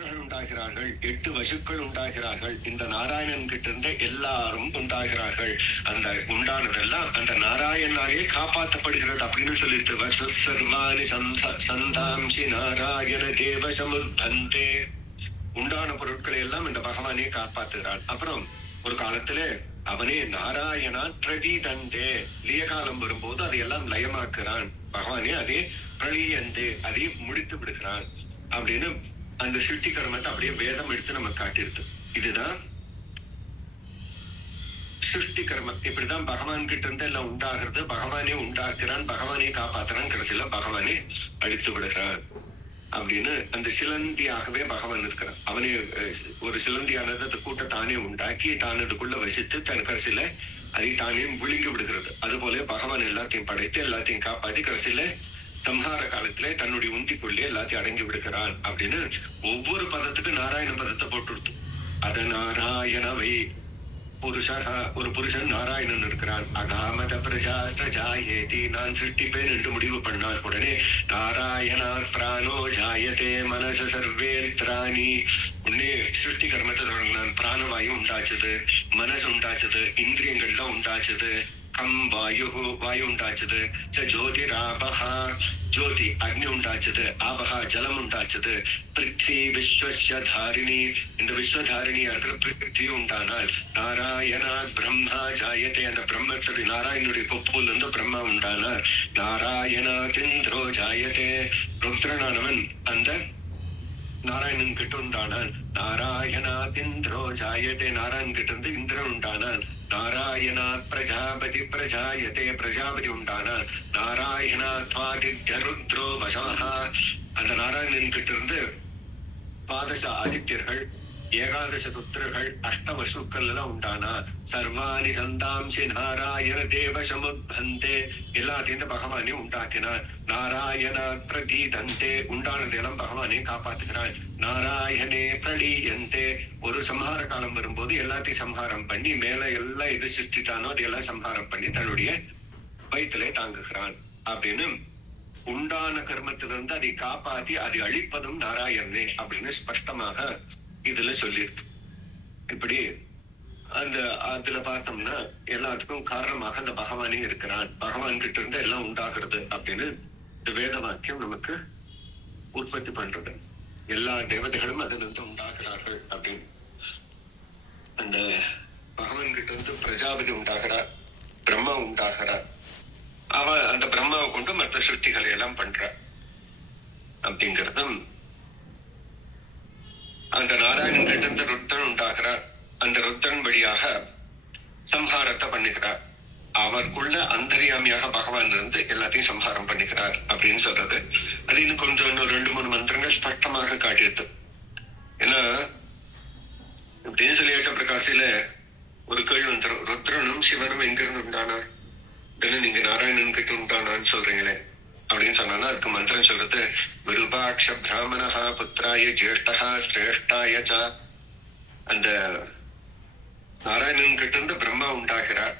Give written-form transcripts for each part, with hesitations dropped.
ருத்ரர்கள் உண்டாகிறார்கள், 8 வசுக்கள் உண்டாகிறார்கள். இந்த நாராயணன் கிட்ட இருந்து எல்லாரும் உண்டாகிறார்கள். அந்த உண்டானதெல்லாம் அந்த நாராயணனாலே காப்பாற்றப்படுகிறது அப்படின்னு சொல்லிட்டு வசர்வாணி சந்தாம்சி நாராயண தேவ சமுத்பந்தே. உண்டான பொருட்களை எல்லாம் இந்த பகவானே காப்பாற்றுகிறான். அப்புறம் ஒரு காலத்துல அவனே நாராயணா பிரதீதந்தே, லிய காலம் வரும்போது அதையெல்லாம் லயமாக்குறான். பகவானே அதே பிரளியந்தே, அதை முடித்து விடுகிறான் அப்படின்னு அந்த சிருஷ்டி கர்மத்தை அப்படியே வேதம் எடுத்து நம்ம காட்டிருக்கு. இதுதான் சிருஷ்டி கர்மம். இப்படிதான் பகவான் கிட்ட இருந்து எல்லாம் உண்டாகிறது. பகவானே உண்டாக்குறான், பகவானே காப்பாத்துறான், கடைசியில பகவானே அழித்து விடுகிறான் அப்படின்னு அந்த சிலந்தியாகவே பகவான் இருக்கிறான். அவனே ஒரு சிலந்தியானது அந்த கூட்ட தானே உண்டாக்கி தான் அதுக்குள்ள வசித்து தன் கடைசியில அதை தானே விழுங்கி விடுகிறது. அது போல பகவான் எல்லாத்தையும் படைத்து எல்லாத்தையும் காப்பாத்தி கடைசியில சம்ஹார காலத்திலே தன்னுடைய உந்திக்குள்ளே எல்லாத்தையும் அடங்கி விடுகிறான் அப்படின்னு ஒவ்வொரு பதத்துக்கு நாராயண பதத்தை போட்டு அத நாராயணவை புருஷா, ஒரு புருஷன் நாராயணன் இருக்கிறான். அகாமத பிரஜாஸ்ரஜாயேதி, நான் சிருஷ்டிப்பேன் என்று முடிவு பண்ணால் உடனே நாராயணாத் பிராணோ ஜாயதே மனச சர்வேத்ராணி. உடனே சிருஷ்டி கர்மத்தை தொடங்கினான். பிராணவாயு உண்டாச்சது, மனசு உண்டாச்சது, இந்திரியங்கள்லாம் உண்டாச்சது, கம் வாயு, வாயு உண்டாச்சது, ஜோதிராபஹா, ஜோதி அக்னி உண்டாச்சது, ஆபஹா ஜலம் உண்டாச்சது, பிருத்வி விஸ்வஸ்ய தாரிணி, இந்த விஸ்வதாரிணியா இருக்கிற பிருத்வி உண்டானால் நாராயணா பிரம்மா ஜாயத்தை, அந்த பிரம்மத்துடைய நாராயணனுடைய கொப்புல இருந்து பிரம்மா உண்டானார். நாராயணா திந்திரோ ஜாயத்தே, ருத்ரனானவன் அந்த நாராயணன் கிட்ட உண்டானான். நாராயணா திந்திரோ ஜாயத்தே, நாராயணன் கிட்ட இருந்து இந்திரன் உண்டானான். நாராயணா பிரஜாபதி பிரஜாயத்தே, பிரஜாபதி உண்டானான். நாராயணா துவாதித்ய ருத்ரோ வசமஹா, அந்த நாராயணன் கிட்ட இருந்து பாதச ஆதித்யர்கள், ஏகாதச ருத்ரர்கள், அஷ்டவசுக்கள் எல்லாம் உண்டானா. சர்வாணி சந்தாம்சி நாராயண தேவ சமுத்பந்தே, எல்லாத்தையும் பகவானே உண்டாக்கினான். நாராயண பிரதீதந்தே, உண்டானதெல்லாம் பகவானே காப்பாத்துகிறான். நாராயணே பிரளீயந்தே, ஒரு சம்ஹார காலம் வரும்போது எல்லாத்தையும் சம்ஹாரம் பண்ணி மேல எல்லாம் எது சிருஷ்டித்தானோ அதையெல்லாம் சம்ஹாரம் பண்ணி தன்னுடைய வயிற்றிலே தாங்குகிறான் அப்படின்னு உண்டான கர்மத்திலிருந்து அதை காப்பாத்தி அதை அழிப்பதும் நாராயணனே அப்படின்னு ஸ்பஷ்டமாக இதுல சொல்லியிருக்கு. இப்படி அந்த அதுல பார்த்தோம்னா எல்லாத்துக்கும் காரணமாக அந்த பகவானே இருக்கிறான். பகவான் கிட்ட இருந்து எல்லாம் உண்டாகிறது அப்படின்னு இந்த வேத வாக்கியம் நமக்கு உற்பத்தி பண்றது. எல்லா தேவதைகளும் அதுல இருந்து உண்டாகிறார்கள் அப்படின்னு. அந்த பகவான் கிட்ட இருந்து பிரஜாபதி உண்டாகிறார், பிரம்மா உண்டாகிறார். அவன் அந்த பிரம்மாவை கொண்டு மற்ற சிருஷ்டிகளை எல்லாம் பண்றார் அப்படிங்கிறதும். அந்த நாராயணன் கிட்ட இருந்து ருத்ரன் உண்டாகிறார். அந்த ருத்ரன் வழியாக சம்ஹாரத்தை பண்ணுகிறார். அவருக்குள்ள அந்தரியாமியாக பகவான் இருந்து எல்லாத்தையும் சம்ஹாரம் பண்ணுகிறார் அப்படின்னு சொல்றது. அது இன்னும் கொஞ்சம் இன்னும் 2-3 மந்திரங்கள் ஸ்பஷ்டமாக காட்டியது. ஏன்னா இப்படின்னு சொல்லி பிரகாசில ஒரு கேள்வி வந்துடும், ருத்ரனும் சிவனும் எங்கிருந்து உண்டானார், நீங்க நாராயணன் கிட்ட உண்டானான்னு சொல்றீங்களே அப்படின்னு சொன்னா அதுக்கு மந்திரம் சொல்றது, விருபாட்ச பிராமணா புத்திராய ஜேஷ்டா சிரேஷ்டாய. அந்த நாராயணன் கிட்ட இருந்து பிரம்மா உண்டாகிறார்.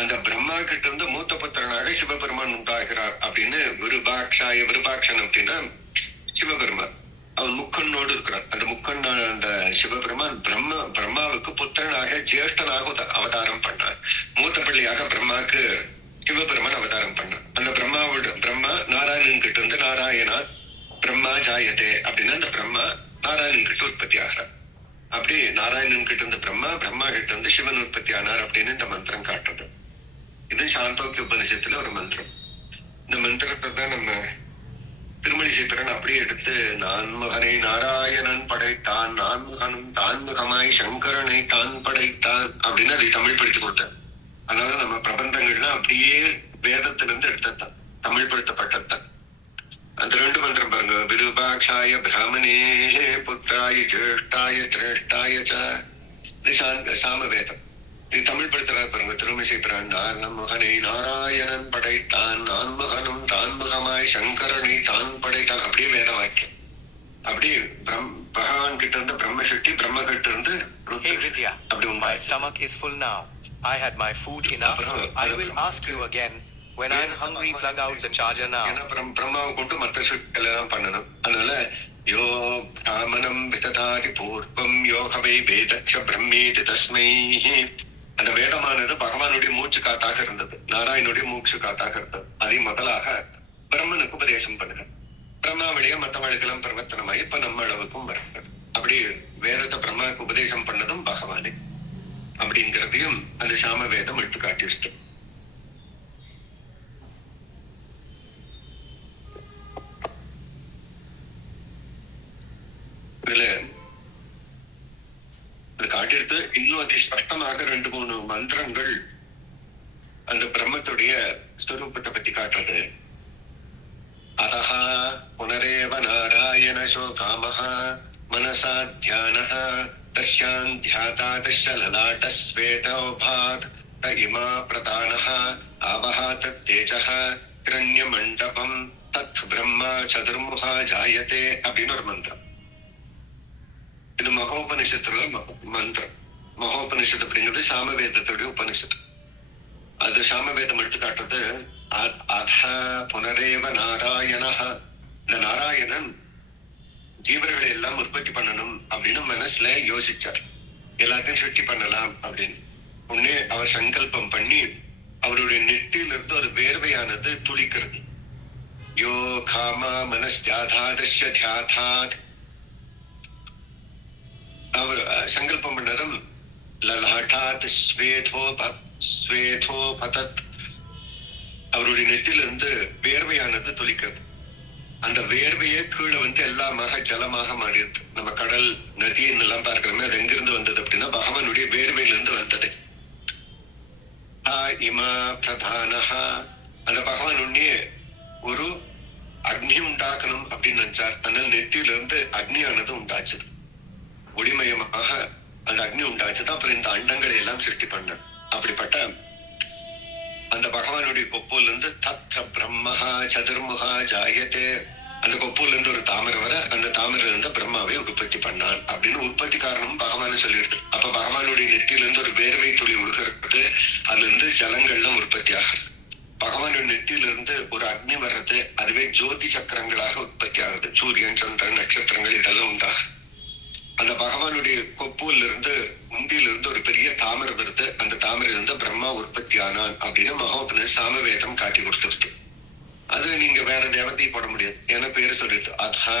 அந்த பிரம்மா கிட்ட இருந்து மூத்த புத்திரனாக சிவபெருமான் உண்டாகிறார் அப்படின்னு விருபாட்சாய. விருபாட்சன் அப்படின்னா சிவபெருமான், அவன் முக்கண்ணோடு இருக்கிறான். அந்த முக்கண்ண அந்த சிவபெருமான் பிரம்மாவுக்கு புத்திரனாக ஜேஷ்டனாக அவதாரம் பண்ணார். மூத்த பிள்ளையாக பிரம்மாக்கு சிவபெருமான் அவதாரம் பண்ணார். அந்த பிரம்மா நாராயணன் கிட்ட இருந்து நாராயணா பிரம்மா ஜாயதே அப்படின்னா அந்த பிரம்மா நாராயணன் கிட்ட உற்பத்தி ஆகிறார். அப்படி நாராயணன் கிட்ட இருந்து பிரம்மா கிட்ட இருந்து சிவன் உற்பத்தி ஆனார் அப்படின்னு இந்த மந்திரம் காட்டுறது. இது சாந்தோக்கிய உபனிஷத்துல ஒரு மந்திரம். இந்த மந்திரத்தை தான் நம்ம திருமணிசை பிறன் அப்படியே எடுத்து, நான்முகனை நாராயணன் படைத்தான், நான்முகனும் தான்முகமாய் சங்கரனை தான் படைத்தான் அப்படின்னு அதை தமிழ் படித்து கொடுத்தார். அதனால நம்ம பிரபந்தங்கள்லாம் அப்படியே வேதத்திலிருந்து எடுத்ததான், தமிழ் படுத்தப்பட்டதான். அந்த 2 மந்திரம் பாருங்க, விருபாட்சாய பிராமணே புத்திராய ஜேஷ்டாய திரேஷ்டாய. இது சாம வேதம். இது தமிழ் படுத்துறாரு பாருங்க திருமிசை பிரான். நான்முகனை நாராயணன் படைத்தான், நான்முகனும் தான்முகமாய் சங்கரனை தான் படைத்தான், அப்படியே வேத வாக்கியம். அப்படி பகவான் கிட்ட இருந்து பிரம்ம சக்தி, பிரம்ம கிட்ட இருந்து அப்படி my stomach is full now. I had my food enough. I will ask you again. When I'm hungry, plug out the charger now. பிரம்மாவை கொண்டு மற்ற சக்திகள் எல்லாம் பண்ணணும். அதனால யோ பிராமணம் விததாதி பூர்வம் யோகவை வேதக்ஷ பிரம்மேதி தஸ்மை. அந்த வேதமானது பகவானுடைய மூச்சு காத்தாக இருந்தது, நாராயணுடைய மூச்சு காத்தாக இருந்தது. அதை முதலாக பிரம்மனுக்கு உபதேசம் பண்ணுங்க. பிரம்மா வழியா மற்றவர்களுக்கெல்லாம் பிரவர்த்தனமாயி இப்ப நம்ம அளவுக்கும் வருகிறது. அப்படி வேதத்தை பிரம்மாவுக்கு உபதேசம் பண்ணதும் பகவானே அப்படிங்கிறதையும் அந்த சாம வேதம் எடுத்து காட்டிடுச்சு. இதுல அது காட்டிடுத்து. இன்னும் அதி ஸ்பஷ்டமாக 2-3 மந்திரங்கள் அந்த பிரம்மத்துடைய ஸ்வரூபத்தை பத்தி காட்டுறது. அதஹா புனரேவ நாராயண சோகாமஹ மனசா தியானஹ தஸ்யான் தியாதா தஸ்ய லலாட ஸ்வேதோபாத் த இமா பிரதானஹ ஆவஹா தத் தேஜஹ கிரண்ய மண்டபம் தத் பிரம்மா சதுர்முகா ஜாயதே அப்படின்னு ஒரு மந்திரம். இது மகோபனிஷத்துல மந்திரம். மகோபனிஷத்து அப்படிங்கிறது சாமவேதத்துடைய உபனிஷத்து. அது சாமவேதம் எடுத்து காட்டுறது. அத புனரேவ நாராயண, இந்த நாராயணன் ஜீவர்களை எல்லாம் உற்பத்தி பண்ணணும் அப்படின்னு மனசுல யோசிச்சார். எல்லாத்தையும் சுட்டி பண்ணலாம் அப்படின்னு உடனே அவர் சங்கல்பம் பண்ணி அவருடைய நெற்றியிலிருந்து ஒரு வேர்வையானது துளிக்கிறது. யோ காமா மனஸ்யாதாதஸ்ய தியாதாத். அவர் சங்கல்பம் பண்ணதும் லலாட்டாத் ஸ்வேதோ பதத், அவருடைய நெற்றிலிருந்து வேர்வையானது துளிக்கிறது. அந்த வேர்வையே கீழே எல்லாமாக ஜலமாக மாறிடுது. நம்ம கடல் நதி எல்லாம் பார்க்கிறோமே, அது எங்கிருந்து வந்தது அப்படின்னா பகவானுடைய வேர்வையிலிருந்து வந்தது. இமா பிரதானஹா, அந்த பகவான் உடனே ஒரு அக்னி உண்டாக்கணும் அப்படின்னு நினைச்சார். அதனால நெற்றியிலிருந்து அக்னியானது உண்டாச்சுது. ஒளிமயமாக அந்த அக்னி உண்டாச்சுது. அப்புறம் இந்த அண்டங்களை எல்லாம் சிருஷ்டி பண்ண. அப்படிப்பட்ட அந்த பகவானுடைய கொப்பூர்ல இருந்து தத் பிரம்மஹா சதுர்முகா ஜாயத்தே, அந்த கொப்பூர்ல இருந்து ஒரு தாமரை வர, அந்த தாமரையில இருந்து பிரம்மாவை உற்பத்தி பண்ணான் அப்படின்னு உற்பத்தி காரணம் பகவான சொல்லிடுது. அப்ப பகவானுடைய நெற்றியில இருந்து ஒரு வேர்வை துளி உழுகிறது. அதுல இருந்து ஜலங்கள்லாம் உற்பத்தி ஆகுது. பகவானுடைய நெற்றியில இருந்து ஒரு அக்னி வர்றது, அதுவே ஜோதி சக்கரங்களாக உற்பத்தி ஆகுது. சூரியன் சந்திரன் நட்சத்திரங்கள் இதெல்லாம் உண்டாகும். அந்த பகவானுடைய கொப்பூர்ல இருந்து உண்டியில இருந்து ஒரு பெரிய தாமரை வருது. அந்த தாமரையில இருந்து பிரம்மா உற்பத்தி ஆனான் அப்படின்னு மகோபன சாமவேதம் காட்டி கொடுத்துருக்கு. அது நீங்க வேற தேவத்தை போட முடியாது, ஏன்னா பேரு சொல்லிட்டு அதா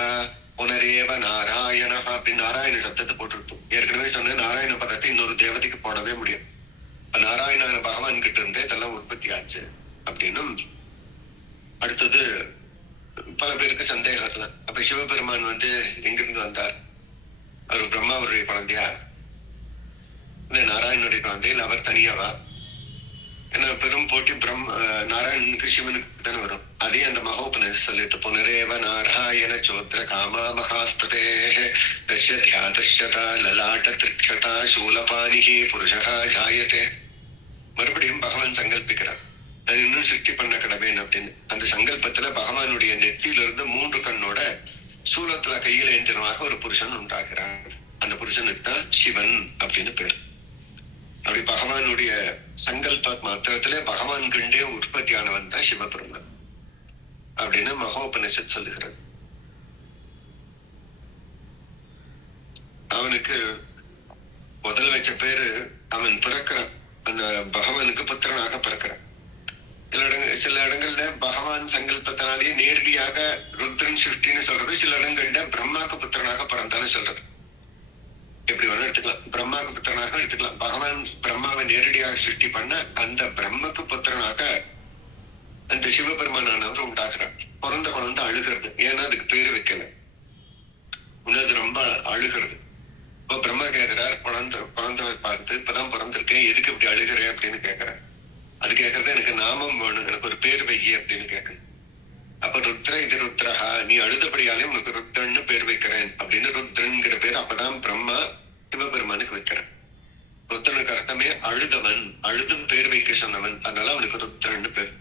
புனரேவ நாராயண அப்படின்னு நாராயண சப்தத்தை போட்டுருக்கும். ஏற்கனவே சொன்ன நாராயண பதத்தை இன்னொரு தேவதைக்கு போடவே முடியும். நாராயண பகவான் கிட்ட இருந்தே இதெல்லாம் உற்பத்தி ஆச்சு அப்படின்னும். அடுத்தது பல பேருக்கு சந்தேகம் இருக்கலாம், அப்ப சிவபெருமான் எங்கிருந்து வந்தார்? அவர் பிரம்மாவுடைய குழந்தையா இல்ல நாராயணனுடைய குழந்தையில் அவர் தனியாவா? ஏன்னா பெரும் போட்டி நாராயணனுக்கு சிவனுக்கு தானே வரும். அதே அந்த மகோபனிஷத் சொல்லிட்டு புனரேவ நாராயண சோத்ர காமா மகாஸ்ததே தஸ்ய தியாதஸ்யதா லலாட்ட திரிக்ஷதா சூலபானிஹி புருஷா ஜாயதே. மறுபடியும் பகவான் சங்கல்பிக்கிறார், நான் இன்னும் சிருஷ்டி பண்ண கிடவேன் அப்படின்னு. அந்த சங்கல்பத்துல பகவானுடைய நெற்றியிலிருந்து 3 கண்ணோட சூலத்துல கையில ஏந்திரமாக ஒரு புருஷன் உண்டாகிறான். அந்த புருஷனுக்கு தான் சிவன் அப்படின்னு பேர். அப்படி பகவானுடைய சங்கல்ப மாத்திரத்திலே பகவான் கண்டே உற்பத்தியானவன் தான் சிவபெருமான் அப்படின்னு மகோபனிஷத் சொல்லுகிறது. அவனுக்கு முதல் வச்ச பேரு, அவன் பிறக்கிறான் அந்த பகவானுக்கு புத்திரனாக பிறக்கிறான். சில இடங்கள்ல பகவான் சங்கல்பத்தினாலேயே நேரடியாக ருத்ரன் சிருஷ்டின்னு சொல்றது, சில இடங்கள்ல பிரம்மாக்கு புத்திரனாக பிறந்தான்னு சொல்றது. எப்படி வேணா எடுத்துக்கலாம், பிரம்மாக்கு புத்திரனாக எடுத்துக்கலாம். பகவான் பிரம்மாவை நேரடியாக சிருஷ்டி பண்ண அந்த பிரம்மக்கு புத்திரனாக அந்த சிவபெருமானவர் உண்டாக்குறார். பிறந்த குழந்தை அழுகிறது, ஏன்னா அதுக்கு பேரு வைக்கல. உன்னது ரொம்ப அழுகிறது. இப்ப பிரம்மா கேட்கிறார், குழந்தை பார்த்து இப்பதான் பிறந்திருக்கேன், எதுக்கு இப்படி அழுகிறேன் அப்படின்னு கேட்கிறேன். அது கேட்கறது, எனக்கு நாமம் வேணும், எனக்கு ஒரு பேர் வைய அப்படின்னு கேட்கணும். அப்ப ருத்ர இது ருத்ரஹா, நீ அழுதபடியாலே உனக்கு ருத்ரன்னு பேர் வைக்கிறேன் அப்படின்னு ருத்ரன்கிற பேர் அப்பதான் பிரம்மா சிவபெருமானுக்கு வைக்கிறேன். ருத்ரனுக்கு அர்த்தமே அழுதவன், அழுதும் பேர் வைக்க சொன்னவன், அதனால அவனுக்கு ருத்ரன்னு பேர்.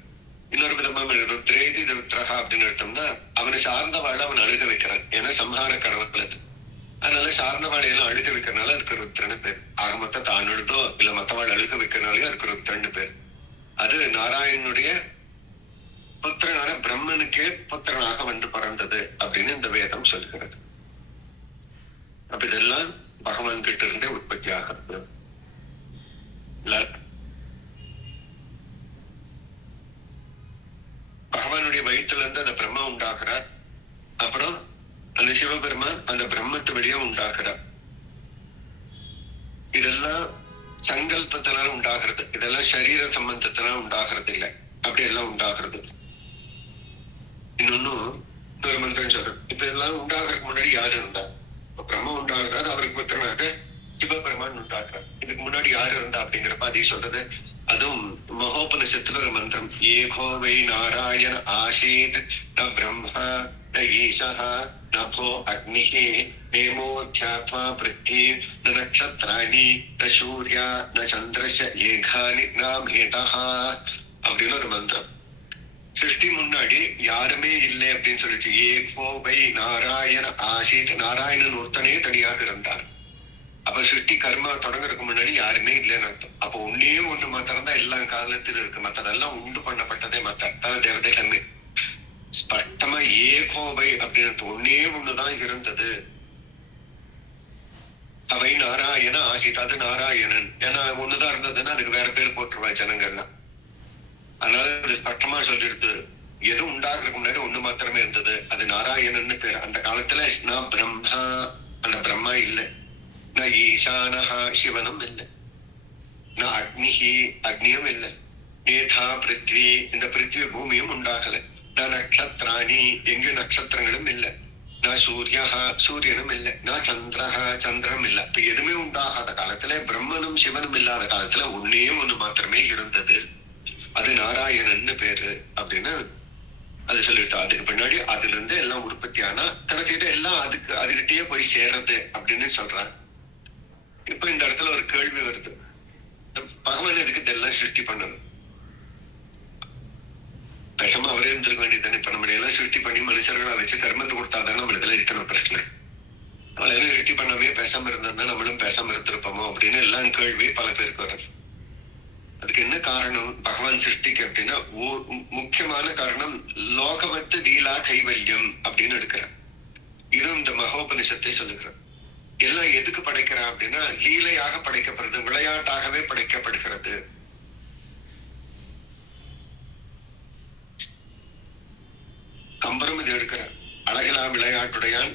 இன்னொரு விதமா ருத்ரேதி ருத்ரஹா அப்படின்னு எடுத்தோம்னா அவனை சார்ந்தவாழ அவன் அழுக வைக்கிறான், ஏன்னா சம்ஹார கடவுள் அது. அதனால சார்ந்தவாழையெல்லாம் அழுக வைக்கிறனால அதுக்கு ருத்ரன்னு பேர். ஆக மொத்தம் தான் அழுதோ இல்ல மத்தவாள் அழுக வைக்கிறனாலே அதுக்கு ருத்ரன்னு பேர். அது நாராயணனுடைய புத்திரனான பிரம்மனுக்கே புத்திரனாக பிறந்தது அப்படின்னு இந்த வேதம் சொல்கிறது. அப்ப இதெல்லாம் பகவான் கிட்ட இருந்தே உற்பத்தி ஆகிறது. பகவானுடைய வயிற்றுல இருந்து அந்த பிரம்மா உண்டாகிறார். அப்புறம் அந்த சிவபெருமான் அந்த பிரம்மத்து வழியா உண்டாகிறார். இதெல்லாம் சங்கல்பத்தினால உண்டாகிறது. இதெல்லாம் சரீர சம்பந்தத்தினால உண்டாகிறது இல்லை. அப்படி எல்லாம் உண்டாகிறது. இன்னொன்னும் இன்னொரு மந்திரம் சொல்றது. இப்ப இதெல்லாம் உண்டாகிறதுக்கு முன்னாடி யாரு இருந்தா? இப்ப பிரம்ம உண்டாகிறார், அவருக்கு புத்திரனாக சிவபெருமான் உண்டாகிறார். இதுக்கு முன்னாடி யாரு இருந்தா அப்படிங்கிறப்ப அதே சொல்றது. அதுவும் மகோபனிஷத்துல ஒரு மந்திரம், ஏகோவை நாராயண ஆசீத் ந பிரம்மா ந ஈசஹ நபோ அக்னிஹி நேமோத்யாத்மா பிருத்தி ந நக்ஷத்ராணி ந சூர்யா ந சந்திரஸ ஏகானி நாமேதஹ அப்படின்னு ஒரு மந்திரம். சிருஷ்டி முன்னாடி யாருமே இல்லை அப்படின்னு சொல்லிச்சு. ஏகோவை நாராயண ஆசீத், நாராயணன் ஒருத்தனே தனியாக இருந்தார். அப்ப சிருஷ்டி கர்மா தொடங்குறதுக்கு முன்னாடி யாருமே இல்லைன்னு அர்த்தம். அப்ப ஒன்னே ஒண்ணு மாத்திரம் தான் எல்லா காலத்திலும் இருக்கு. மத்ததெல்லாம் உண்டு பண்ணப்பட்டதே மத்த தேவதைகள். ஸ்பஷ்டமா ஏகோவை அப்படின்னு ஒன்னே ஒண்ணுதான் இருந்தது. அவை நாராயண ஆசித், அது நாராயணன். ஏன்னா ஒண்ணுதான் இருந்ததுன்னா அதுக்கு வேற பேர் போட்டுருவா ஜனங்கள்லாம். அதனால அது ஸ்பஷ்டமா சொல்லிடுது, எது உண்டாகிறதுக்கு முன்னாடி ஒண்ணு மாத்திரமே இருந்தது, அது நாராயணன்னு பேர். அந்த காலத்துல நான் பிரம்மா, அந்த பிரம்மா இல்லை. நான் ஈசானஹா, சிவனும் இல்லை. நான் அக்னிஹி, அக்னியும் இல்லை. நேதா பிருத்வி, இந்த பிருத்வி பூமியும் உண்டாகல. நான் நக்ஷத்ராணி, எங்கு நட்சத்திரங்களும் இல்லை. நான் சூரியஹா, சூரியனும் இல்லை. நான் சந்திரஹா, சந்திரனும் இல்லை. இப்ப எதுவுமே உண்டாகாத காலத்துல, பிரம்மனும் சிவனும் இல்லாத காலத்துல ஒன்னே ஒண்ணு மாத்திரமே இருந்தது, அது நாராயணன்னு பேரு அப்படின்னு அது சொல்லிட்டு. அதுக்கு பின்னாடி அதுல இருந்து எல்லாம் உற்பத்தி ஆனா கடைசியில எல்லாம் அதுகிட்டயே போய் சேர்றது அப்படின்னு சொல்றாங்க. இப்ப இந்த இடத்துல ஒரு கேள்வி வருது, பகவான் எதுக்கு இதெல்லாம் சிருஷ்டி பண்ணணும்? பேசாம அவரே இருந்திருக்க வேண்டியதானே. இப்ப நம்ம எல்லாம் சிருஷ்டி பண்ணி மனுஷர்களை வச்சு கர்மத்தை கொடுத்தாதானே நம்மளுக்கு எல்லாம் இத்தனை பிரச்சனை. நம்மள எல்லாம் சிருஷ்டி பண்ணாமே பேசாம இருந்தா நம்மளும் பேசாம இருந்திருப்போமோ அப்படின்னு எல்லாம் கேள்வி பல பேருக்கு வருது. அதுக்கு என்ன காரணம் பகவான் சிருஷ்டிக்கு அப்படின்னா, முக்கியமான காரணம் லோகவத்து லீலா கைவல்யம் அப்படின்னு எடுக்கிறார். இதுவும் இந்த மகோபனிஷத்தை சொல்லுகிறார். எல்லாம் எதுக்கு படைக்கிறா அப்படின்னா, லீலையாக படைக்கப்படுறது, விளையாட்டாகவே படைக்கப்படுகிறது. கம்பரும் இது எடுக்கிறார். அழகிலா விளையாட்டுடையான்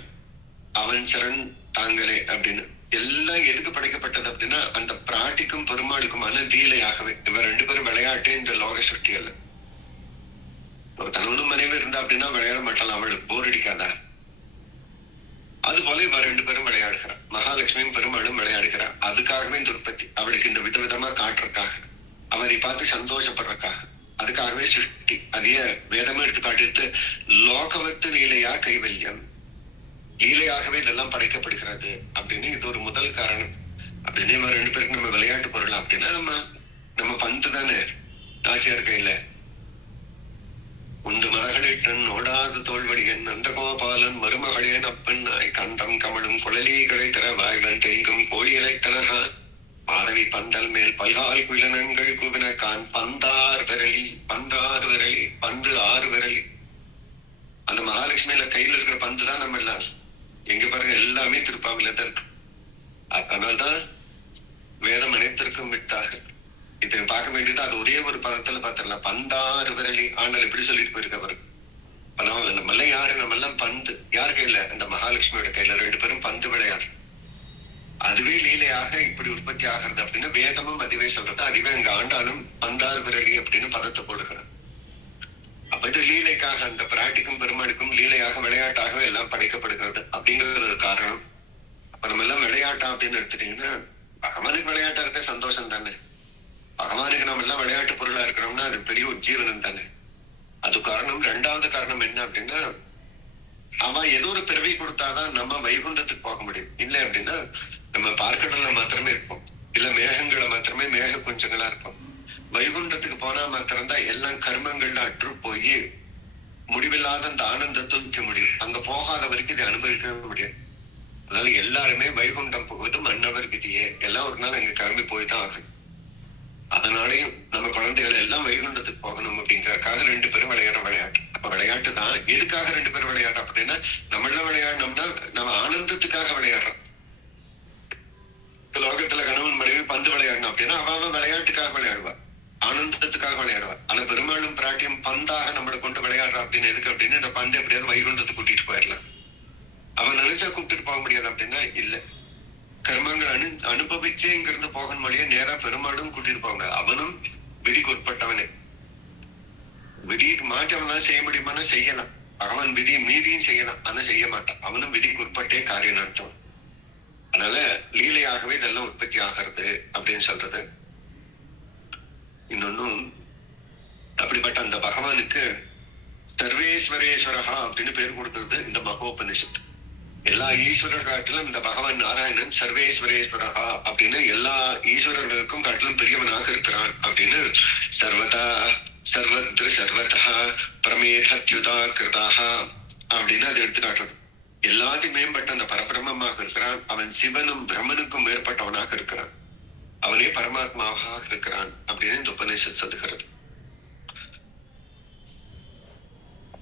அவன் சரண் தாங்களே அப்படின்னு. எல்லாம் எதுக்கு படைக்கப்பட்டது அப்படின்னா, அந்த பிராட்டிக்கும் பெருமாளுக்குமான லீலையாகவே. இவ ரெண்டு பேரும் விளையாட்டே இந்த லோக சுட்டி அல்ல. ஒரு கணவனும் மனைவி இருந்தா அப்படின்னா விளையாட மாட்டாள், அவளுக்கு போர் அடிக்காதா? அது போல இவ ரெண்டு பேரும் விளையாடுகிறார். மகாலட்சுமியும் பெருமாளும் விளையாடுகிறார். அதுக்காகவே இந்த உற்பத்தி. அவளுக்கு இந்த விதவிதமா காட்டுறதுக்காக, அவரை பார்த்து சந்தோஷப்படுறதுக்காக, அதுக்காகவே சிருஷ்டி. அதைய வேதமா எடுத்து காட்டிட்டு, லோகவத்து லீலையா கைவல்யம், லீலையாகவே இதெல்லாம் படைக்கப்படுகிறது அப்படின்னு. இது ஒரு முதல் காரணம். அப்படின்னு இவ ரெண்டு பேருக்கு நம்ம விளையாட்டு பொருள் அப்படின்னா, நம்ம பந்து தானே நாச்சியார் கையில உண்டு மதகளிட்டன் ஓடாது தோல்வடியன் அந்த கோபாலன் மருமகளேன் அப்பெண்ணாய் கந்தம் கமழும் குழலீகளை தர வாய்வன் தெங்கும் கோழியலை தனகா மாதவி பந்தல் மேல் பல்கால் குயிலனங்கள் குவினக்கான் பந்தார் விரலி, பந்தார் விரலி, பந்து ஆறு விரலி. அந்த மகாலட்சுமியில கையில இருக்கிற பந்து தான் நம்ம எல்லாம். எங்க பாருங்க எல்லாமே திருப்பாவில தான் இருக்கு. அதனால்தான் வேதம் அனைத்திற்கும் விட்டாக. இதை பார்க்க வேண்டியது அது ஒரே ஒரு பதத்துல பாத்திரலாம். பந்தாறு விரலி ஆண்டல் எப்படி சொல்லிட்டு போயிருக்க பாருங்க. நம்ம எல்லாம் யாரு? நம்ம எல்லாம் பந்து. யார் கையில? அந்த மகாலட்சுமியோட கையில. ரெண்டு பேரும் பந்து விளையாடு. அதுவே லீலையாக இப்படி உற்பத்தி ஆகிறது அப்படின்னு வேதமும் அதுவே சொல்றது. அதுவே அங்க ஆண்டாலும் பந்தாறு விரலி அப்படின்னு பதத்தை போடுகிறார். அப்ப இது லீலைக்காக, அந்த பிராட்டிக்கும் பெருமாளுக்கும் லீலையாக விளையாட்டாகவே எல்லாம் படைக்கப்படுகிறது அப்படிங்கிறது ஒரு காரணம். அப்ப நம்ம எல்லாம் விளையாட்டா அப்படின்னு எடுத்துட்டீங்கன்னா, பகவானுக்கு விளையாட்டா இருக்க சந்தோஷம் தானே. பகவானுக்கு நம்ம எல்லாம் விளையாட்டு பொருளா இருக்கிறோம்னா அது பெரிய உஜ்ஜீவனம் தானே. அது காரணம். ரெண்டாவது காரணம் என்ன அப்படின்னா, அவன் ஏதோ ஒரு பிறவி கொடுத்தாதான் நம்ம வைகுண்டத்துக்கு போக முடியும். இல்லை அப்படின்னா நம்ம பார்க்கடல்ல மாத்திரமே இருப்போம், இல்ல மேகங்களை மாத்திரமே மேக குஞ்சங்களா இருப்போம். வைகுண்டத்துக்கு போனா மாத்திரம்தான் எல்லாம் கர்மங்கள்ல அற்று போய் முடிவில்லாத அந்த ஆனந்தத்தை வைக்க முடியும். அங்க போகாத வரைக்கும் இதை அனுபவிக்கவே முடியும். அதனால எல்லாருமே வைகுண்டம் போவது மன்னவர் விதியே. எல்லாம் ஒரு நாள் அங்க கிளம்பி போய்தான் ஆகும். அதனாலையும் நம்ம குழந்தைகள் எல்லாம் வைகுண்டத்துக்கு போகணும் அப்படிங்கறதுக்காக ரெண்டு பேரும் விளையாடுற விளையாட்டு. அப்ப விளையாட்டு தான். எதுக்காக ரெண்டு பேரும் விளையாடுறோம் அப்படின்னா, நம்மள விளையாடணும்னா நம்ம ஆனந்தத்துக்காக விளையாடுறோம். பந்து விளையாடணும் அப்படின்னா அவன் விளையாட்டுக்காக விளையாடுவான், ஆனந்தத்துக்காக விளையாடுவான். ஆனா பெருமாளும் பிராட்டியும் பந்தாக நம்மளை கொண்டு விளையாடுறான் அப்படின்னு எதுக்கு அப்படின்னு இந்த பந்து எப்படியாவது வைகுண்டத்துக்கு கூட்டிட்டு போயிடலாம். அவன் நினைச்சா கூப்பிட்டு போக முடியாது அப்படின்னா இல்ல, கர்மங்கள் அனுபவிச்சே இங்கிருந்து போகணும் வழியே நேரா பெருமாளும் கூட்டிட்டு போங்க. அவனும் விதிக்கு உட்பட்டவனே, விதிக்கு மாற்றி அவனால செய்ய முடியுமானா செய்யலாம், அவன் விதியை மீறியும் செய்யலாம், ஆனா செய்ய மாட்டான். அவனும் விதிக்கு உட்பட்டே காரியம் நடத்துவான். அதனால லீலையாகவே இதெல்லாம் உற்பத்தி ஆகிறது அப்படின்னு சொல்றது. இன்னொன்னும் அப்படிப்பட்ட அந்த பகவானுக்கு சர்வேஸ்வரேஸ்வரஹா அப்படின்னு பேர் கொடுத்தது இந்த மகோபனிஷத்து. எல்லா ஈஸ்வரர் காட்டிலும் இந்த பகவான் நாராயணன் சர்வேஸ்வரேஸ்வரஹா அப்படின்னு எல்லா ஈஸ்வரர்களுக்கும் காட்டிலும் பெரியவனாக இருக்கிறான் அப்படின்னு சர்வதா சர்வத்ர சர்வதா பிரமேதத்யுதா கிருதாக அப்படின்னு அது எடுத்து காட்டுறது. எல்லாத்தையும் மேம்பட்ட அந்த பரபிரமமாக இருக்கிறான். அவன் சிவனும் பிரம்மனுக்கும் மேற்பட்டவனாக இருக்கிறான். அவனே பரமாத்மாவாக இருக்கிறான் அப்படின்னு இந்த உபநிஷத் சொல்லுகிறது.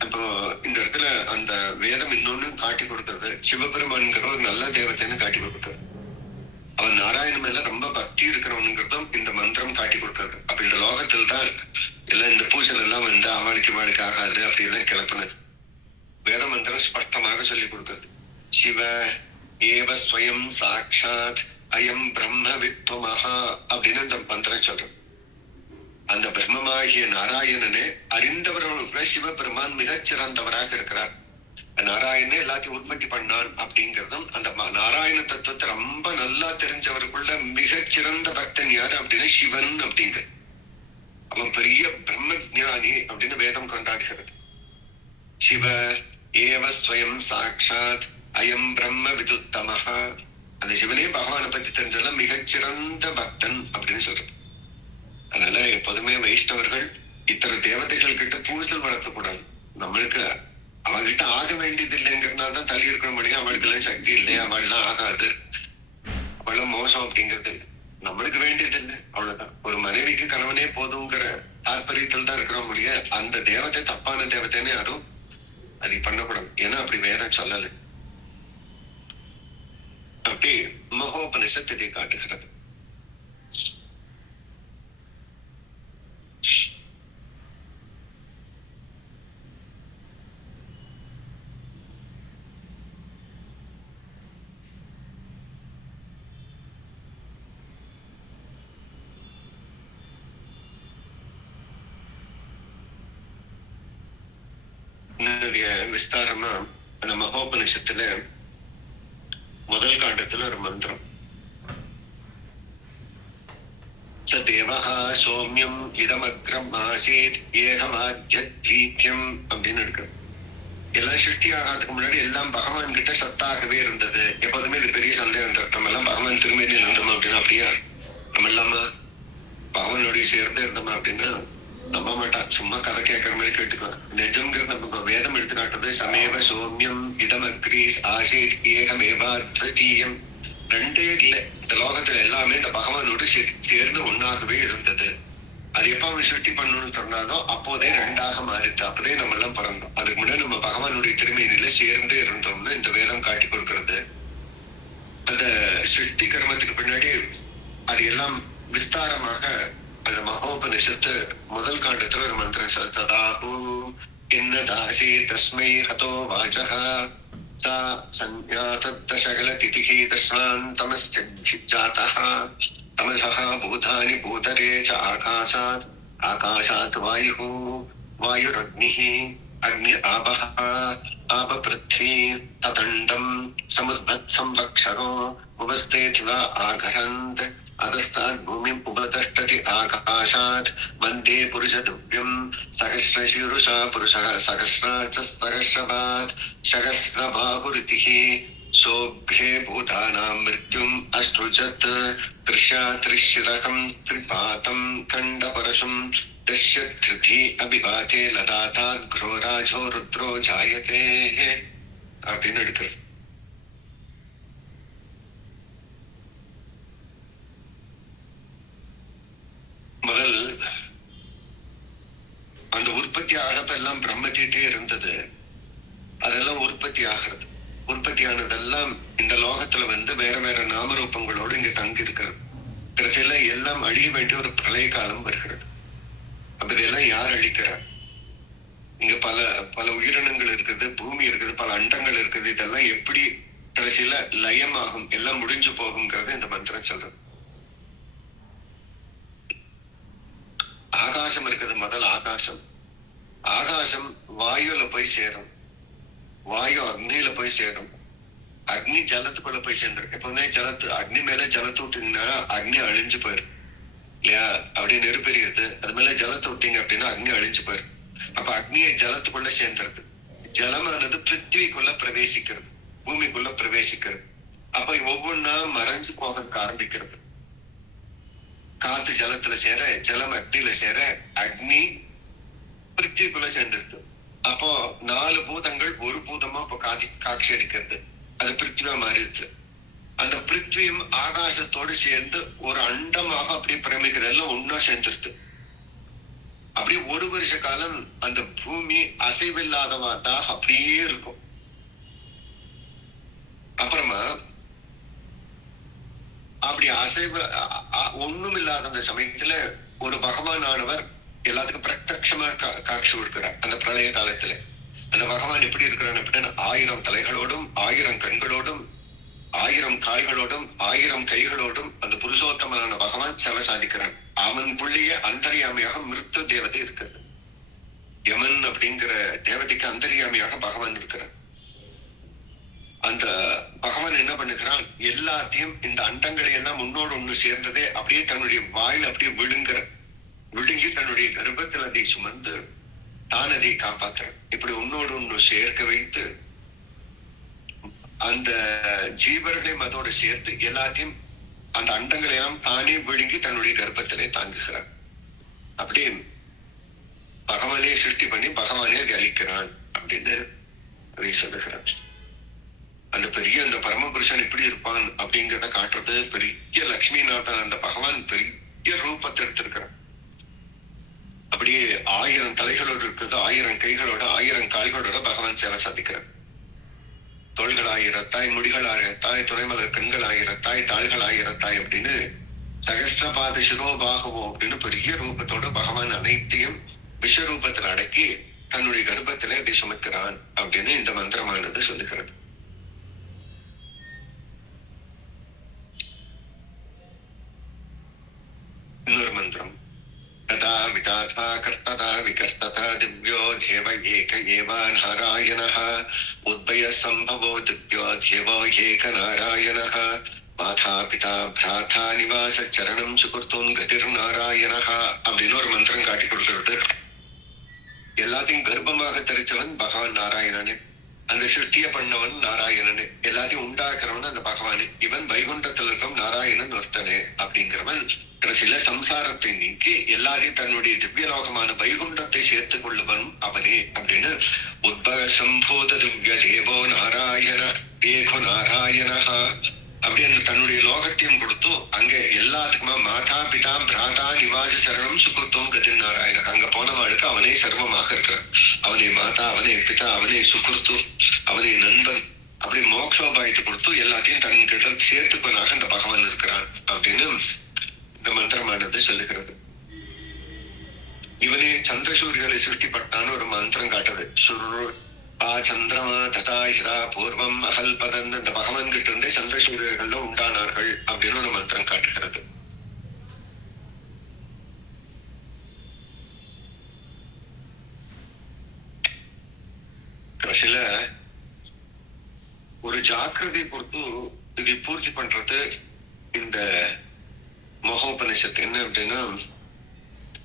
இப்போ இந்த இடத்துல அந்த வேதம் இன்னொன்னு காட்டி கொடுத்தது, சிவபெருமான்கிற ஒரு நல்ல தேவத்தைன்னு காட்டி கொடுத்தது. அவன் நாராயண மேல ரொம்ப பக்தி இருக்கிறவனுங்கிறதும் இந்த மந்திரம் காட்டி கொடுத்தது. அப்ப இந்த லோகத்தில் தான் எல்லாம் இந்த பூஜை எல்லாம் வந்து அவளுக்கு ஆகாது அப்படின்னு கிளப்பினது. வேத மந்திரம் ஸ்பஷ்டமாக சொல்லி கொடுக்கிறது. சிவ ஏவ ஸ்வயம் சாட்சாத் அயம் பிரம்ம வித்வமஹா அப்படின்னு அந்த மந்திரம் சொல்றது. அந்த பிரம்மமாகிய நாராயணனே அறிந்தவர்களுக்கு சிவபெருமான் மிகச் சிறந்தவராக இருக்கிறார். நாராயணனே எல்லாத்தையும் உற்பத்தி பண்ணான் அப்படிங்கிறதும், அந்த நாராயண தத்துவத்தை ரொம்ப நல்லா தெரிஞ்சவருக்குள்ள மிகச் சிறந்த பக்தன் யாரு அப்படின்னா சிவன் அப்படிங்க. அவன் பெரிய பிரம்ம ஜானி அப்படின்னு வேதம் கொண்டாடுகிறது. சிவ ஏவ ஸ்வயம் சாட்சாத் அயம் பிரம்ம விதுத்தமஹா. அந்த சிவனே பகவானை பத்தி தெரிஞ்சல மிகச்சிறந்த பக்தன் அப்படின்னு சொல்றது. அதனால எப்போதுமே வைஷ்ணவர்கள் இத்தனை தேவதைகள் கிட்ட பூசல் வளர்த்தக்கூடாது. நம்மளுக்கு அவகிட்ட ஆக வேண்டியது இல்லைங்கிறதுனால்தான் தள்ளி இருக்கிற முடியும். அவளுக்கு எல்லாம் சக்தி இல்லை, அவள்லாம் ஆகாது, அவளும் மோசம் அப்படிங்கிறது இல்லை. நம்மளுக்கு வேண்டியது இல்லை, அவ்வளவுதான். ஒரு மனைவிக்கு கணவனே போதுங்கிற தாற்பயத்தில் தான் இருக்கிற முடிய அந்த தேவத்தை தப்பான தேவத்தைன்னு யாரும் அதை பண்ணக்கூடாது. ஏன்னா அப்படி வேதம் சொல்லலை. அப்படி மகோபனிஷத் இதை காட்டுகிறது. விஸ்தாரமா அந்த மகோபனிஷத்துல முதல் காண்டத்துல ஒரு மந்திரம், தேவஹா சோம்யம் இதமக்ரம் ஆசீத் ஏகமாத்யம் அப்படின்னு இருக்கு. எல்லாம் சிருஷ்டி ஆகாதுக்கு முன்னாடி எல்லாம் பகவான் கிட்ட சத்தாகவே இருந்தது. எப்போதுமே இது பெரிய சந்தேகம் தான், நம்ம எல்லாம் பகவான் திருமேனி இருந்தோமா அப்படின்னா அப்படியா, நம்ம இல்லாம பகவானோடைய சேர்ந்து இருந்தோமா அப்படின்னா நம்ப மாட்டான். சும்மா கதை கேட்கற மாதிரி கேட்டுக்குவான். நிஜம்ங்கிறது நம்ம வேதம் எடுத்து காட்டுறது. சமேவ சோம்யம் இதமக்ரீஸ் ஆசீத் ஏகமேவாத்வதீயம். ரெண்டே இல்லை, இந்த லோகத்துல எல்லாமே இந்த பகவானோடு சேர்ந்து ஒன்னாகவே இருந்தது. அது எப்ப அவன் சிருஷ்டி பண்ணணும்னு சொன்னாதோ அப்போதே ரெண்டாக மாறிட்டு அப்போதே நம்ம எல்லாம் பிறந்தோம். அதுக்கு முன்னாடி நம்ம பகவானுடைய திருமேனில சேர்ந்து இருந்தோம்னு இந்த வேதம் காட்டி கொடுக்கிறது. அந்த சிருஷ்டி கர்மத்துக்கு பின்னாடி அது எல்லாம் விஸ்தாரமாக அந்த மகோபனிஷத்து முதல் காண்டத்துல ஒரு மந்திரம் சொல்ததாஹு இன்னதாசி தஸ்மை ஹதோ வாசஹ சா சஞ்ஞாதத்த சகல திதிஹி தஸ்மாந்தமஸ்ய ஜாதஹ தமசஹ பூதானி பூதரே ச ஆகாசாத் ஆகாசாத் வாயுஹு வாயுரக்னிஹ அக்னி ஆபஹ ஆப பிருத்வி ததண்டம் சமுத்பத் சம்வக்ஷரோ உபஸ்தேத்வா ஆகரந்த் अधस्तात् भूमिम् उपतष्टति आकाशात् वन्दे पुरुषदुभ्यम् सहस्रशीरुषा पुरुषः सहस्राचः सहस्रपात् सहस्रबाहुरितिः सोऽभ्ये भूतानां मृत्युम् अष्टुजत् त्रिशात्रिशिरकम् त्रिपातम् खण्डपरशुम् दश्यधृति अभिवाते लदातात् घ्रोराजो रुद्रो जायते அப்படின்னு எடுக்கிறது. முதல் அந்த உற்பத்தி ஆகிறப்ப எல்லாம் பிரம்மத்திட்டே இருந்தது. அதெல்லாம் உற்பத்தி ஆகிறது. உற்பத்தி ஆனதெல்லாம் இந்த லோகத்துல வந்து வேற வேற நாமரூபங்களோடு இங்க தங்கி இருக்கிறது. கடைசியில எல்லாம் அழிய வேண்டிய ஒரு பிரளய காலம் வருகிறது. அப்ப இதெல்லாம் யார் அழிக்கிறார்? இங்க பல பல உயிரினங்கள் இருக்குது, பூமி இருக்குது, பல அண்டங்கள் இருக்குது. இதெல்லாம் எப்படி கடைசியில லயமாகும், எல்லாம் முடிஞ்சு போகுங்கிறது இந்த மந்திரம் சொல்றது. ஆகாசம் இருக்குது, முதல் ஆகாசம். ஆகாசம் வாயுல போய் சேரும், வாயு அக்னியில போய் சேரும், அக்னி ஜலத்துக்குள்ள போய் சேர்ந்துரும். எப்பவுமே அக்னி மேல ஜலத்தை விட்டீங்கன்னா அக்னி அழிஞ்சு போயிரும் இல்லையா? அப்படி நெருப்பெறியுது, அது மேல ஜலத்தை விட்டீங்க அப்படின்னா அக்னி அழிஞ்சு போயிரும். அப்ப அக்னியை ஜலத்துக்குள்ள சேர்ந்துருது. ஜலமானது பிருத்திவிக்குள்ள பிரவேசிக்கிறது, பூமிக்குள்ள பிரவேசிக்கிறது. அப்ப ஒவ்வொன்னா மறைஞ்சு போகிறதுக்கு ஆரம்பிக்கிறது. காத்து ஜலத்துல சேர, ஜலம் அக்னியில சேர, அக்னி பிருத்திவிக்குள்ள சேர்ந்துருது. அப்போ 4 பூதங்கள் ஒரு பூதமா இப்ப காட்சி அடிக்கிறது. அது பிருத்திவியா மாறிடுச்சு. அந்த பிருத்திவியும் ஆகாசத்தோடு சேர்ந்து ஒரு அண்டமாக அப்படியே பிரமிக்கிறது, எல்லாம் ஒன்னா சேர்ந்துருது. அப்படியே 1 வருஷ காலம் அந்த பூமி அசைவில்லாதவாதாக அப்படியே இருக்கும். அப்புறமா அப்படி அசைவ ஒண்ணும் இல்லாத அந்த சமயத்துல ஒரு பகவான் ஆனவர் எல்லாத்துக்கும் பிரத்யட்சமா காட்சி கொடுக்கிறார். அந்த பிரளய காலத்துல அந்த பகவான் எப்படி இருக்கிறான் அப்படின்னா 1000 தலைகளோடும் 1000 கண்களோடும் 1000 கால்களோடும் 1000 கைகளோடும் அந்த புருஷோத்தமனான பகவான் சேவை சாதிக்கிறான். அவனுக்குள்ளேயே அந்தர்யாமியாக மிருத்து தேவதை இருக்கிறது. யமன் அப்படிங்கிற தேவதைக்கு அந்தர்யாமியாக பகவான் இருக்கிறான். அந்த பகவான் என்ன பண்ணுகிறான், எல்லாத்தையும் இந்த அண்டங்களை எல்லாம் முன்னோடு ஒண்ணு சேர்ந்ததே அப்படியே தன்னுடைய வாயில் அப்படியே விழுங்கி தன்னுடைய கர்ப்பத்தில் அதை சுமந்து தான் அதை காப்பாற்றுறான். இப்படி ஒன்னோடு ஒண்ணு சேர்க்க வைத்து அந்த ஜீவர்களையும் அதோடு சேர்த்து எல்லாத்தையும் அந்த அண்டங்களை எல்லாம் தானே விழுங்கி தன்னுடைய கர்ப்பத்திலே தாங்குகிறான். அப்படியே பகவானே சிருஷ்டி பண்ணி பகவானே அதை அழிக்கிறான் அப்படின்னு அதை சொல்லுகிறான். அந்த பெரிய அந்த பரமபுருஷன் எப்படி இருப்பான் அப்படிங்கிறத காட்டுறது பெரிய லட்சுமிநாதன். அந்த பகவான் பெரிய ரூபத்தை எடுத்திருக்கிறான். அப்படியே 1000 தலைகளோடு இருக்கிறது, 1000 கைகளோட 1000 கால்களோட பகவான் சேவை சாதிக்கிறார். தோள்கள் 1000 முடிகள் 1000 துணைமலர் கண்கள் 1000 தாள்கள் 1000 அப்படின்னு சகஸ்ரபாத சிரோபாகவோ அப்படின்னு பெரிய ரூபத்தோட பகவான் அனைத்தையும் விஸ்வரூபத்தில் அடக்கி தன்னுடைய கர்ப்பத்திலே அதை சுமக்கிறான் அப்படின்னு இந்த மந்திரமானது சொல்லுகிறது. இன்னொரு மந்திரம், ததா விதாதா கர்த்ததா விகர்த்ததா திவ்யோ தேவ ஏக ஏவ நாராயணः உத்பய சம்பவோ திவ்யோ தேவோ ஏக நாராயணः மாதா பிதா பிராதா நிவாச சரணம் சுகுர்த்தோன் கதிர் நாராயணः அப்படின்னு ஒரு மந்திரம் காட்டி கொடுக்கிறது. எல்லாத்தையும் கர்ப்பமாக தெரிச்சவன் பகவான் நாராயணனே, அந்த சிருஷ்டிய பண்ணவன் நாராயணனே, எல்லாத்தையும் உண்டாக்குறவன் அந்த பகவானே. இவன் வைகுண்டத்தில் இருக்கும் நாராயணன் ஒருத்தனே அப்படிங்கிறவன் கடைசியில சம்சாரத்தை நீக்கி எல்லாரையும் தன்னுடைய திவ்யலோகமான வைகுண்டத்தை சேர்த்துக் கொள்ளுவன் அவனே அப்படின்னு உத்பக சம்போத திவ்ய தேவோ நாராயண ஏகோ நாராயணஹா அப்படின்னு தன்னுடைய லோகத்தையும் கொடுத்து அங்க எல்லாத்துக்குமா மாதா பிதா பிராதா நிவாச சரணம் சுகுர்த்தோம் கதிர் நாராயணன். அங்க போனவாளுக்கு அவனே சர்வமாக இருக்கிறான். அவனே மாதா, அவனே பிதா, அவனே சுகுர்த்து, அவனே நண்பன், அப்படி மோக்ஷோபாயத்தை கொடுத்து எல்லாத்தையும் தன் கிட்ட சேர்த்துப்பனாக அந்த பகவான் இருக்கிறான் அப்படின்னு இந்த மந்திரமானது சொல்லுகிறது. இவனே சந்திரசூரியர்களை சிருஷ்டிப்பட்டான்னு ஒரு மந்திரம் காட்டுது. சந்திரமா ததா ஹிரா பூர்வம் அகல் பதன், இந்த பகவான் கிட்ட இருந்தே சந்திரசூரியர்கள் உண்டானார்கள் அப்படின்னு ஒரு மந்திரம் காட்டுகிறது. கடைசியில ஒரு ஜாக்கிரதை பொறுத்து இதை பூர்த்தி பண்றது இந்த மகோபனிஷத்து. என்ன அப்படின்னா,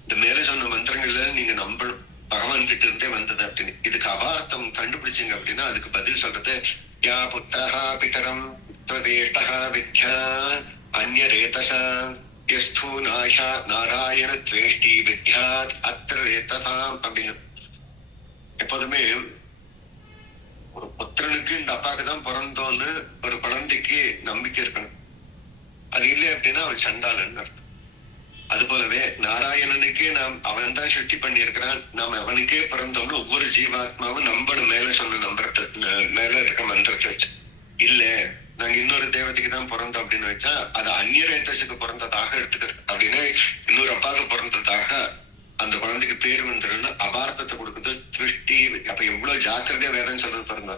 இந்த மேல சொன்ன மந்திரங்கள்ல நீங்க நம்பணும் பகவான் கிட்ட இருந்தே வந்தது அப்படின்னு. இதுக்கு அபார்த்தம் கண்டுபிடிச்சிங்க அப்படின்னா அதுக்கு பதில் சொல்றது, யா புத்திரஹா பிதரம் த்வதேஷ்டஹ வித்யா அன்யரேதஸா யஸ்து நாராயண த்வேஷ்டி வித்யாத் அத்ர ரேதஸாம் அப்படின்னு. எப்போதுமே ஒரு புத்திரனுக்கு இந்த அப்பாக்கு தான் பிறந்தோன்னு ஒரு குழந்தைக்கு நம்பிக்கை இருக்கணும். அது இல்லை அப்படின்னா அவன் சண்டாளன் அர்த்தம். அது போலவே நாராயணனுக்கே அவன் தான் சிருஷ்டி பண்ணியிருக்கிறான், நாம் அவனுக்கே பிறந்தோம்னு ஒவ்வொரு ஜீவாத்மாவும் நம்பணும் மேல சொன்ன மேல இருக்க மந்திரத்தை வச்சு. இல்ல நாங்க இன்னொரு தேவதைக்கு தான் பிறந்தோம் அப்படின்னு வச்சா அது அந்நியரேதஸுக்கு பிறந்ததாக எடுத்துக்கிறது. அப்படின்னா இன்னொரு அப்பாவுக்கு பிறந்ததாக அந்த குழந்தைக்கு பேர் வந்துருன்னு அபார்த்தத்தை கொடுக்குது சிருஷ்டி. அப்ப எவ்வளவு ஜாக்கிரதையா வேதம் சொல்றது பாருங்க.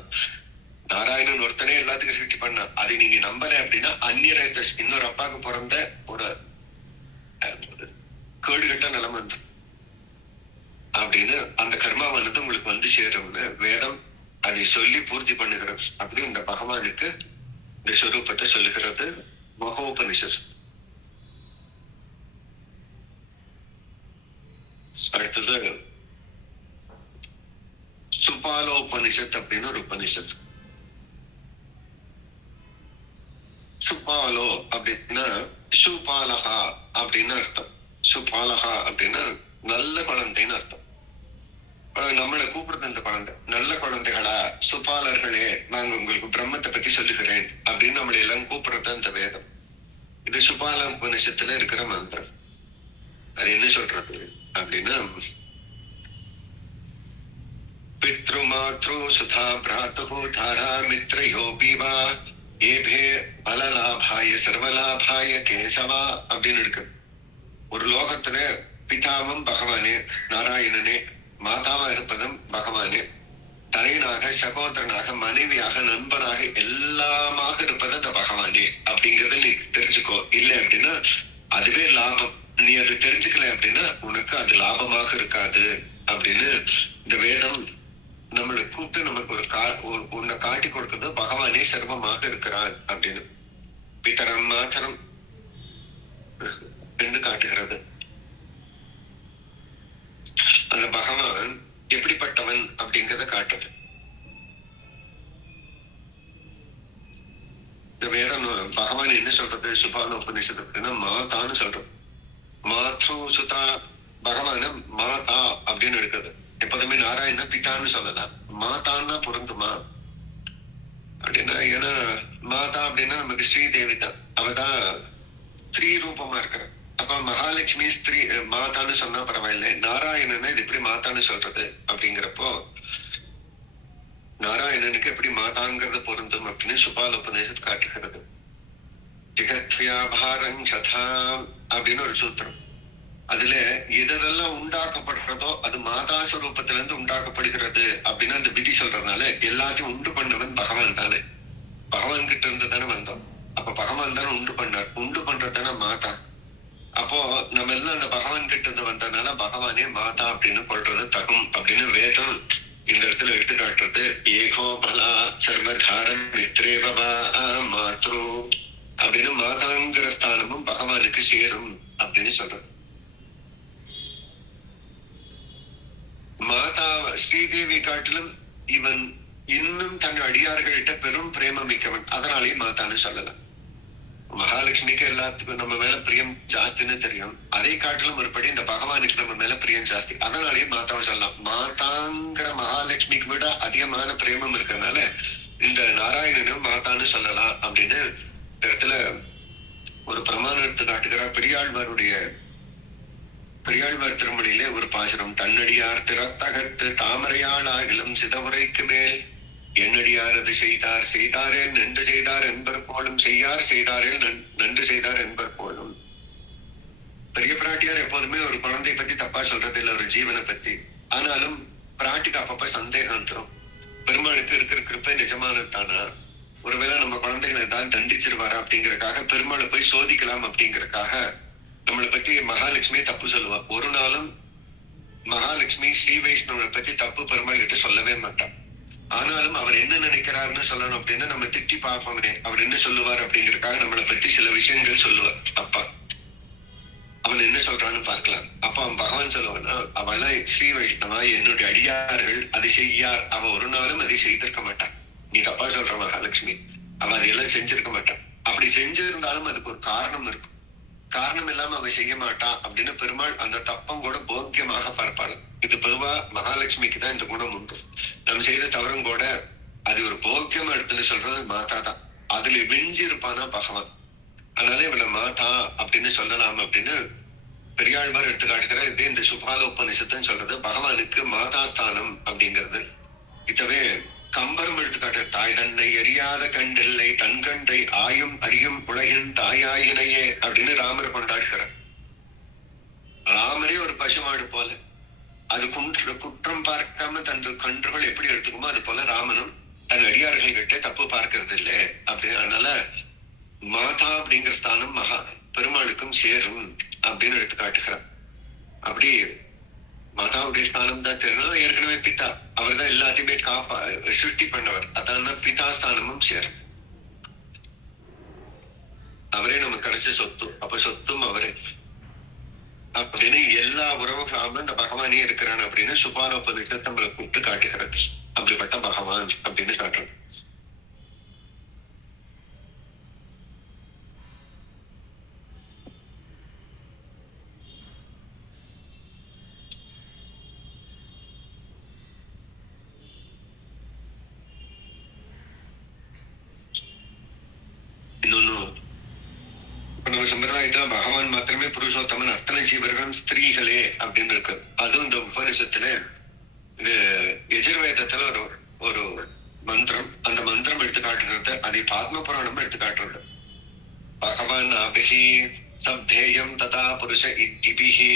நாராயணன் ஒருத்தனே எல்லாத்துக்கும் சிருஷ்டி பண்ண, அதை நீங்க நம்பல அப்படின்னா அந்நியரேதஸ் இன்னொரு அப்பாவுக்கு பிறந்த ஒரு கேடுகட்ட நிலைமை வந்து அப்படின்னு அந்த கர்மாவானது உங்களுக்கு வந்து சேரும்னு வேதம் அதை சொல்லி பூர்த்தி பண்ணுகிறது. அப்படி இந்த பகவானுக்கு இந்த ஸ்வரூபத்தை சொல்லுகிறது மகோபனிஷத். அடுத்தது சுபாலோபனிஷத் அப்படின்னு ஒரு உபனிஷத். சுபாலோ அப்படின்னா சுபாலகா அப்படின்னு அர்த்தம். சுபாலகா அப்படின்னா நல்ல குழந்தைன்னு அர்த்தம். நம்மளை கூப்பிடுறது இந்த குழந்தை நல்ல குழந்தைகளா, சுபாலர்களே, நாங்க உங்களுக்கு பிரம்மத்தை பத்தி சொல்லுகிறேன் அப்படின்னு நம்மளை எல்லாம் கூப்பிடுறது அந்த வேதம். இது சுபால உபனிஷத்துல இருக்கிற மந்திரம். அது என்ன சொல்றது அப்படின்னா பித்ரு மாத்ரு சுதா பிராத்து தாரா மித்ரயோ பீவா ஏபே பலலாபாய சர்வலாபாய கேசவா அப்படின்னு இருக்கு. ஒரு லோகத்துல பிதாவும் பகவானே, நாராயணனே, மாதாவா இருப்பதும் பகவானே, தலையனாக சகோதரனாக மனைவியாக நண்பனாக எல்லாமாக இருப்பது அந்த பகவானே அப்படிங்கறத நீ தெரிஞ்சுக்கோ. இல்லை அப்படின்னா அதுவே லாபம். நீ அது தெரிஞ்சுக்கல அப்படின்னா உனக்கு அது லாபமாக இருக்காது அப்படின்னு இந்த வேதம் நம்மளை கூப்பிட்டு நமக்கு ஒரு உன்னை காட்டி கொடுக்கிறது பகவானே சர்வமாக இருக்கிறான் அப்படின்னு பிதரம் மாதரம் என்று காட்டுகிறது. அந்த பகவான் எப்படிப்பட்டவன் அப்படிங்கறத காட்டுறது இந்த வேதம். பகவான் என்ன சொல்றது சுபான உபநிஷத்து அப்படின்னா மாதான்னு சொல்றோம். மாத்ரு சுதா பகவான மாதா அப்படின்னு இருக்குது. எப்போதுமே நாராயண பிதான்னு சொல்லலாம். மாதான்னா பொருந்துமா அப்படின்னா, ஏன்னா மாதா அப்படின்னா நமக்கு ஸ்ரீதேவி தான், அவதான் ஸ்ரீ ரூபமா இருக்கிற. அப்ப மகாலட்சுமி ஸ்திரீ மாதான்னு சொன்னா பரவாயில்லை, நாராயணனை இது எப்படி மாதான்னு சொல்றது அப்படிங்கிறப்போ நாராயணனுக்கு எப்படி மாதாங்கிறது பொருந்தும் அப்படின்னு சுபால உபநிஷத் காட்டுகிறது. ஜெகத்வியாபாரம் சதா அப்படின்னு ஒரு சூத்திரம். அதுல எதெல்லாம் உண்டாக்கப்படுறதோ அது மாதா ஸ்வரூபத்துல இருந்து உண்டாக்கப்படுகிறது அப்படின்னு அந்த விதி சொல்றதுனால எல்லாத்தையும் உண்டு பண்ணவன் பகவான் தானே. பகவான் கிட்ட இருந்து தானே வந்தோம். அப்ப பகவான் தானே உண்டு பண்ணார். உண்டு பண்றதுதானே மாதா. அப்போ நம்ம எல்லாம் அந்த பகவான் கிட்ட இருந்து வந்ததுனால பகவானே மாதா அப்படின்னு கொள்றது தகும் அப்படின்னு வேதம் இந்த இடத்துல எடுத்து காட்டுறது. ஏகோ பலா சர்வதாரன் மித்ரேவா மாத்ரு அப்படின்னு மாதாங்கிற ஸ்தானமும் பகவானுக்கு சேரும் அப்படின்னு சொல்றது. மாதா ஸ்ரீதேவி காட்டிலும் இவன் இன்னும் தன் அடியார்கள்கிட்ட பெரும் பிரேமம் மிக்கவன், அதனாலேயே மாதான்னு சொல்லலாம். மகாலட்சுமிக்கு எல்லாத்துக்கும் நம்ம மேல பிரியம் ஜாஸ்தின்னு தெரியும். அதை காட்டிலும் ஒருபடி இந்த பகவானுக்கு நம்ம மேல பிரியம் ஜாஸ்தி, அதனாலேயே மாதாவை சொல்லலாம். மாதாங்கிற மகாலட்சுமிக்கு விட அதிகமான பிரேமம் இருக்கிறதுனால இந்த நாராயணனும் மாதான்னு சொல்லலாம் அப்படின்னு இடத்துல ஒரு பிரமாணத்தை காட்டுகிறார். பெரியாழ்வார் திருமொழியிலே ஒரு பாசுரம். தன்னடியார் திறத்தகத்து தாமரையாள் ஆகிலும் சிதவுரைக்கு மேல் என்னடியார் அது செய்தார் செய்தாரே நன்று செய்தார் என்பர் போலும் செய்யார் செய்தாரே நன்று செய்தார் என்பர் போலும். பெரிய பிராட்டியார் எப்போதுமே ஒரு குழந்தை பத்தி தப்பா சொல்றது இல்லை, ஒரு ஜீவனை பத்தி. ஆனாலும் பிராட்டிக்கு அப்பப்ப சந்தேகம் தரும். பெருமாளுக்கு இருக்கிற கிருப்பை நிஜமானது தானா, ஒருவேளை நம்ம குழந்தைகளை ஏதாவது தண்டிச்சிருவாரா அப்படிங்கறக்காக பெருமாளை போய் சோதிக்கலாம் அப்படிங்கறக்காக நம்மளை பத்தி மகாலட்சுமியை தப்பு சொல்லுவா. ஒரு நாளும் மகாலட்சுமி ஸ்ரீ வைஷ்ணவனை பத்தி தப்பு பெருமாள் கிட்ட சொல்லவே மாட்டான். ஆனாலும் அவர் என்ன நினைக்கிறாருன்னு சொல்லணும் அப்படின்னா நம்ம திட்டி பார்ப்போமே அவர் என்ன சொல்லுவார் அப்படிங்கறக்காக நம்மளை பத்தி சில விஷயங்கள் சொல்லுவார். அப்பா அவன் என்ன சொல்றான்னு பார்க்கலாம். அப்ப அவன் பகவான் சொல்லுவான்னா, அவளை ஸ்ரீ வைஷ்ணவா என்னுடைய அடியார்கள் அதை செய்யார், அவ ஒரு நாளும் அதை செய்திருக்க மாட்டான். நீ தப்பா சொல்ற மகாலட்சுமி, அவ அதையெல்லாம் செஞ்சிருக்க மாட்டான். அப்படி செஞ்சிருந்தாலும் அதுக்கு ஒரு காரணம் இருக்கும். காரணம் இல்லாம அவ செய்ய மாட்டான் அப்படின்னு பெருமாள் அந்த தப்பம் கூட போக்கியமாக பார்ப்பாள். இது பொதுவா மகாலட்சுமிக்கு தான் இந்த குணம் உண்டு. நம்ம செய்த தவறும் கூட அது ஒரு போக்கியமா எடுத்துன்னு சொல்றது மாதா தான். அதுல விஞ்சி இருப்பானா பகவான். அதனால இவளை மாதா அப்படின்னு சொல்லலாம் அப்படின்னு பெரியாழ்வார் எடுத்து காட்டுகிற. இதே இந்த சுபால உபநிஷத்துன்னு சொல்றது பகவானுக்கு மாதாஸ்தானம் அப்படிங்கிறது. இத்தவே கம்பரும் எடுத்துக்காட்டு, தாய் தன்னை எரியாத கண்டில்லை தன் கண்டை ஆயும் அறியும் உலகின் தாயாயினையே அப்படின்னு ராமர் கொண்டாடுகிறார். ராமரே ஒரு பசுமாடு போல, அது குற்றம் பார்க்காம தன் கன்றுகள் எப்படி எடுத்துக்குமோ அது போல ராமனும் தன் அடியார்கள் கிட்ட தப்பு பார்க்கறது இல்லை அப்படின்னு. அதனால மாதா அப்படிங்கிற ஸ்தானம் மகா பெருமாளுக்கும் சேரும் அப்படின்னு எடுத்து காட்டுகிறார். அப்படி மாதாவுடைய ஸ்தானம் தான் தெரியும். ஏற்கனவே பிதா, அவர் தான் எல்லாத்தையுமே சிருஷ்டி பண்ணவர். அதான் பிதா ஸ்தானமும் சேரும். அவரே நமக்கு கிடைச்ச சொத்து, அப்ப சொத்தும் அவரே அப்படின்னு எல்லா உறவுகளாம இந்த பகவானே இருக்கிறான் அப்படின்னு சுபானோபனிஷத் நம்மளை கூப்பிட்டு காட்டுகிறது. அப்படிப்பட்ட பகவான் அப்படின்னு காட்டுறது. இன்னொன்னு, நம்ம சம்பிரதாயத்துல பகவான் மாத்திரமே புருஷோத்தமன், அத்தனை ஜீவர்களும் ஸ்திரீகளே அப்படின்னு இருக்கு. அதுவும் இந்த உபனிஷத்துல இது யஜுர்வேதத்துல ஒரு ஒரு மந்திரம், அந்த மந்திரம் எடுத்து காட்டுறது. அதை பாத்ம புராணம் எடுத்து காட்டுறது. பகவான் அபிஹி சப்தேயம் ததா புருஷ இதிபிஹி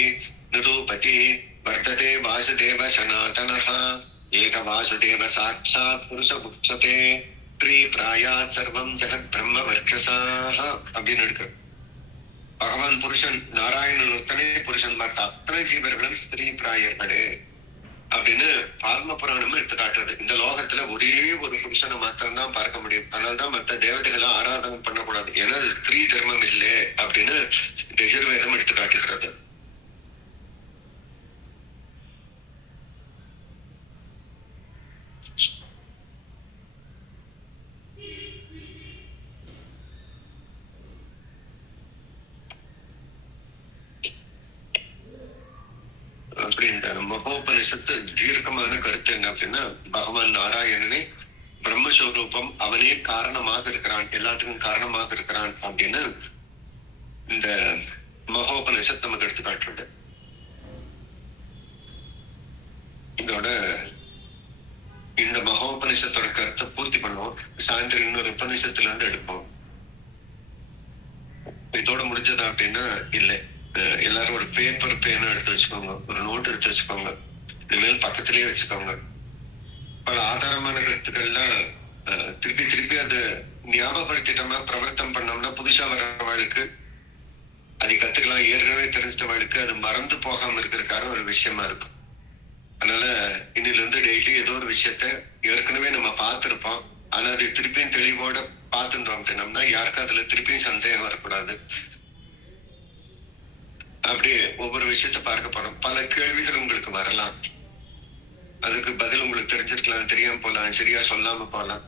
நிரூபதி வர்த்ததே வாசுதேவ சனாதனஹ ஏக வாசுதேவ சாட்சாத் புருஷ புக்ஷதே ஸ்ரீ பிராயாத் சர்வம் ஜெகத் பிரம்ம வர்ச்சசாஹ அப்படின்னு இருக்கு. பகவான் புருஷன், நாராயணன் ஒருத்தனே புருஷன், மற்ற அத்தனை ஜீவர்களும் ஸ்திரீ பிராயர்களே அப்படின்னு பாத்ம புராணமும் எடுத்து காட்டுறது. இந்த லோகத்துல ஒரே ஒரு புருஷனை மாத்திரம் தான் பார்க்க முடியும். அதனால்தான் மற்ற தேவதைகளை ஆராதனை பண்ணக்கூடாது, ஏன்னா அது ஸ்திரீ தர்மம் இல்லை அப்படின்னு யஜுர்வேதம் எடுத்து காட்டுகிறது. அப்படி இந்த மகோபனிஷத்து தீர்க்கமான கருத்து என்ன அப்படின்னா, பகவான் நாராயணனே பிரம்மஸ்வரூபம், அவனே காரணமாக இருக்கிறான், எல்லாத்துக்கும் காரணமாக இருக்கிறான் அப்படின்னு இந்த மகோபனிஷத் நமக்கு எடுத்து காட்டுறது. இதோட இந்த மகோபனிஷத்தோட கருத்தை பூர்த்தி பண்ணுவோம். சாயந்தரம் இன்னொரு உபனிஷத்துல இருந்து எடுப்போம். இதோட முடிஞ்சதா அப்படின்னா இல்லை. எல்லாரும் ஒரு பேப்பர் பேனா எடுத்து வச்சுக்கோங்க, ஒரு நோட் எடுத்து வச்சுக்கோங்க, இனிமேல் பக்கத்திலேயே வச்சுக்கோங்க. பல ஆதாரமான கருத்துக்கள்லாம் திருப்பி திருப்பி அதை ஞாபகப்படுத்திட்டோம்னா, பிரவர்த்தம் பண்ணோம்னா புதுசா வர்றவர்களுக்கு அதை கத்துக்கலாம். ஏற்கனவே தெரிஞ்சிட்டவர்களுக்கு அது மறந்து போகாம இருக்கிறதுக்கான ஒரு விஷயமா இருக்கும். அதனால இன்னில இருந்து டெய்லி ஏதோ ஒரு விஷயத்த ஏற்கனவே நம்ம பார்த்திருப்போம், ஆனா அதை திருப்பியும் தெளிவோட பார்த்துட்டோம் அப்படின்னோம்னா யாருக்கும் அதுல திருப்பியும் சந்தேகம் வரக்கூடாது. அப்படியே ஒவ்வொரு விஷயத்த பார்க்க போறோம். பல கேள்விகள் உங்களுக்கு வரலாம், அதுக்கு பதில் உங்களுக்கு தெரிஞ்சிருக்கலாம், தெரியாம போலாம், சரியா சொல்லாம போலாம்.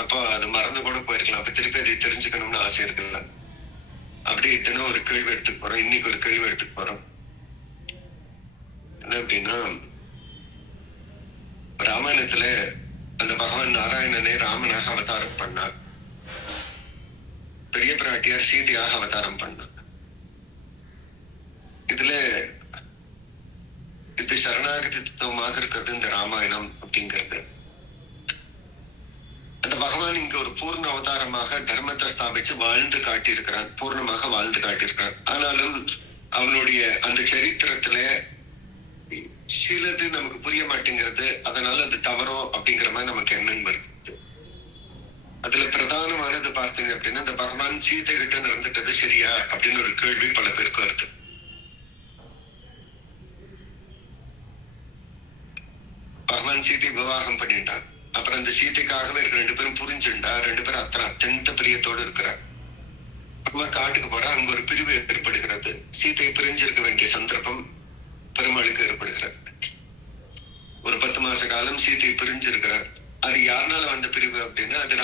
அப்போ அது மறந்து கூட போயிருக்கலாம். அப்ப திருப்பி அதை தெரிஞ்சுக்கணும்னு ஆசை இருக்குல்ல. அப்படி தினம் ஒரு கேள்வி எடுத்துக்க போறோம். இன்னைக்கு ஒரு கேள்வி எடுத்துக்க போறோம். என்ன அப்படின்னா, ராமாயணத்துல அந்த பகவான் நாராயணனே ராமனாக அவதாரம் பண்ணார். பெரிய பிராட்டியார் சீதையாக அவதாரம் பண்ணார். இதுல இது சரணாகதி தத்துவமாக இருக்கிறது இந்த ராமாயணம் அப்படிங்கிறது. அந்த பகவான் இங்க ஒரு பூர்ண அவதாரமாக தர்மத்தை ஸ்தாபிச்சு வாழ்ந்து காட்டியிருக்கிறான், பூர்ணமாக வாழ்ந்து காட்டியிருக்கிறான். ஆனாலும் அவனுடைய அந்த சரித்திரத்துல சிலது நமக்கு புரிய மாட்டேங்கிறது. அதனால அது தவறோ அப்படிங்கிற மாதிரி நமக்கு எண்ணம் வருது. அதுல பிரதானமானது பார்த்தீங்க அப்படின்னா, இந்த பகவான் சீதை கிட்ட நடந்துட்டது சரியா அப்படின்னு ஒரு கேள்வி பல பேருக்கு வருது. பகவான் சீதை விவாகம் பண்ணிட்டான். அப்புறம் அந்த சீதைக்காகவே இருக்க ரெண்டு பேரும் புரிஞ்சுட்டா, ரெண்டு பேரும் அத்தியந்த பிரியத்தோடு இருக்கிறார். அப்புறமா காட்டுக்கு போறா, அங்க ஒரு பிரிவு ஏற்படுகிறது. சீதை பிரிஞ்சிருக்க வேண்டிய சந்தர்ப்பம் பெருமாளுக்கு ஏற்படுகிறது. ஒரு 10 மாச காலம் சீதை பிரிஞ்சிருக்கிறார். அது யாருனால வந்த பிரிவு அப்படின்னா, அது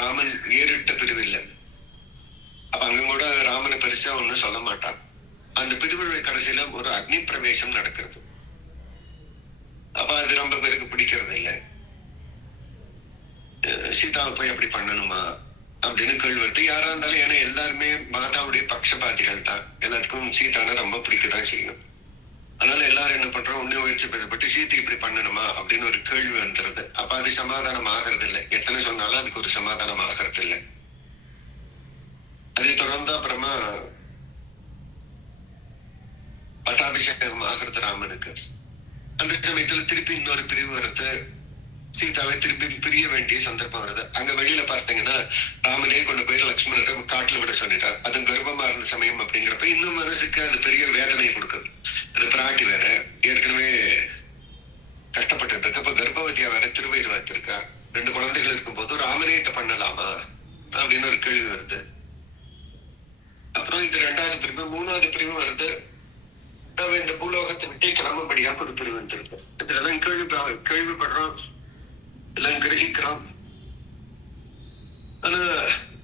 ராமன் ஏறிட்ட பிரிவு இல்லை. அப்ப அங்க கூட ராமனை பெருசா ஒண்ணும் சொல்ல மாட்டான். அந்த பிரிவு கடைசியில ஒரு அக்னி பிரவேசம் நடக்கிறது. அப்ப அது ரொம்ப பேருக்கு பிடிக்கிறது இல்லை. சீதாவை போய் அப்படி பண்ணணுமா அப்படின்னு கேள்வி வருது. யாரா இருந்தாலும், ஏன்னா எல்லாருமே மாதாவுடைய பட்சபாதிகள் தான். எல்லாத்துக்கும் சீதான ரொம்ப பிடிக்கதான் செய்யணும். அதனால எல்லாரும் என்ன பண்றோம், உன்னை முயற்சி பெறப்பட்டு சீத்தை இப்படி பண்ணணுமா அப்படின்னு ஒரு கேள்வி வந்துருது. அப்ப அது சமாதானம் ஆகிறது இல்லை. எத்தனை சொன்னாலும் அதுக்கு ஒரு சமாதானம் ஆகிறது இல்லை. அதை தொடர்ந்து அப்புறமா பட்டாபிஷேகம் ஆகிறது ராமனுக்கு. அந்த சமயத்துல திருப்பி இன்னொரு பிரிவு வருது. சீதாவை திருப்பி பிரிய வேண்டிய சந்தர்ப்பம் வருது. அங்க வெளியில பார்த்தீங்கன்னா ராமனே கொண்டு போய் லக்ஷ்மணரை காட்டுல விட சொல்லிட்டார். அது கர்ப்பமா இருந்த சமயம் அப்படிங்கிறப்ப இன்னும் மனசுக்கு அது பெரிய வேதனை கொடுக்குது. அது பிராட்டி வேற ஏற்கனவே கஷ்டப்பட்டு இருக்கு. அப்ப கர்ப்பவதியா வேற திருவயிறு வைத்திருக்கா. 2 குழந்தைகள் இருக்கும் போது ராமனே இதை பண்ணலாமா அப்படின்னு ஒரு கேள்வி வருது. அப்புறம் இது 2வது பிரிவு. 3வது பிரிவு வருது. நாம இந்த பூலோகத்தை விட்டே கிளம்பும்படியாக ஒரு பிரிவு வந்திருக்கு. இதெல்லாம் கேள்விப்படுறோம், எல்லாம் கிரகிக்கிறோம். ஆனா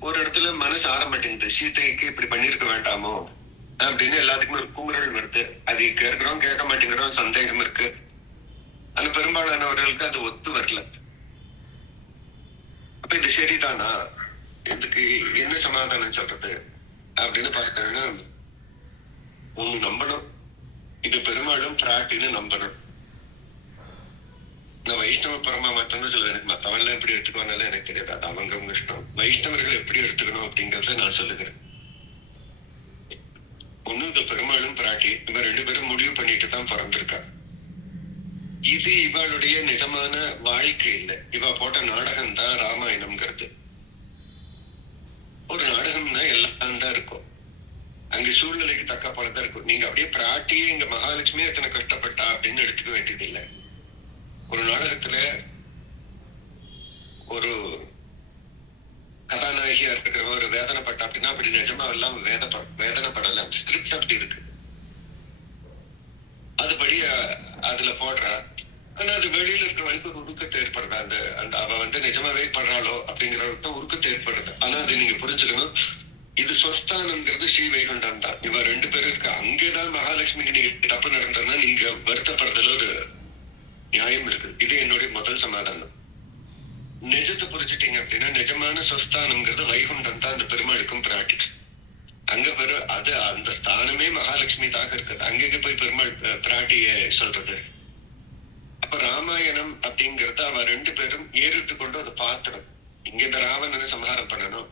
ஒரு இடத்துல மனசு ஆற மாட்டேங்குது. சீதைக்கு இப்படி பண்ணிருக்க வேண்டாமோ அப்படின்னு எல்லாத்துக்குமே ஒரு குமுறல் வருது. அது கேட்கிறோம், கேட்க மாட்டேங்கிறோம், சந்தேகம் இருக்கு. ஆனா பெரும்பாலானவர்களுக்கு அது ஒத்து வரல. அப்ப இது சரிதானா, இதுக்கு என்ன சமாதானம் சொல்றது அப்படின்னு பார்த்தோம்னா, ஒண்ணு நம்பணும், இது பெரும்பாலும் பிராட்டின்னு நம்பணும். நான் வைஷ்ணவ பரமா மட்டும்தான் சொல்லுவேன். எனக்கு மத்தவெல்லாம் எப்படி எடுத்துக்கோனாலும் எனக்கு தெரியாது. அது அவங்க இஷ்டம். வைஷ்ணவர்கள் எப்படி எடுத்துக்கணும் அப்படிங்கறத நான் சொல்லுகிறேன். ஒண்ணு இது பெரும்பாலும் பிராட்டி, இவ 2 பேரும் முடிவு பண்ணிட்டு தான் பிறந்திருக்கா. இது இவளுடைய நிஜமான வாழ்க்கை இல்லை. இவ போட்ட நாடகம் தான் ராமாயணம்ங்கிறது. ஒரு நாடகம்னா எல்லாம் தான் இருக்கும். அங்க சூழ்நிலைக்கு தக்க போலதான் இருக்கும். நீங்க அப்படியே பிராட்டியே இங்க மகாலட்சுமி எத்தனை கஷ்டப்பட்டா அப்படின்னு எடுத்துக்க வேண்டியது இல்லை. ஒரு நாடகத்துல ஒரு கதாநாயகியா இருக்கிற ஒரு வேதனைப்பட்டா அப்படின்னா அப்படி நிஜமா எல்லாம் வேதனைப்படல. ஸ்கிரிப்ட் அப்படி இருக்கு. அதுபடி அதுல போடுறா. ஆனா அது வெளியில இருக்கிறவங்களுக்கு ஒரு உருக்கத்தை ஏற்படுது. அந்த அவ நிஜமாவே படுறாளோ அப்படிங்கிற உருக்கத்தை ஏற்படுது. ஆனா அது நீங்க புரிஞ்சுக்கணும், இது ஸ்வஸ்தானம்ங்கிறது ஸ்ரீ வைகுண்டம் தான். இவ 2 பேரும் இருக்கு. அங்கேதான் மகாலட்சுமிக்கு நீங்க தப்பு நடந்ததுன்னா நீங்க வருத்தப்படுறதுல ஒரு நியாயம் இருக்கு. இது என்னுடைய முதல் சமாதானம். நிஜத்தை புரிஞ்சுட்டீங்க அப்படின்னா நிஜமான ஸ்வஸ்தானம்ங்கிறது வைகுண்டம் தான். அந்த பெருமாளுக்கும் பிராட்டி அங்க அது அந்த ஸ்தானமே மகாலட்சுமி தாக இருக்குது. அங்கங்க போய் பெருமாள் பிராட்டிய சொல்றது. அப்ப ராமாயணம் அப்படிங்கறத அவ 2 பேரும் ஏறிட்டு கொண்டு அதை பாத்துடும். இங்க இந்த ராவணனை சம்ஹாரம் பண்ணணும்,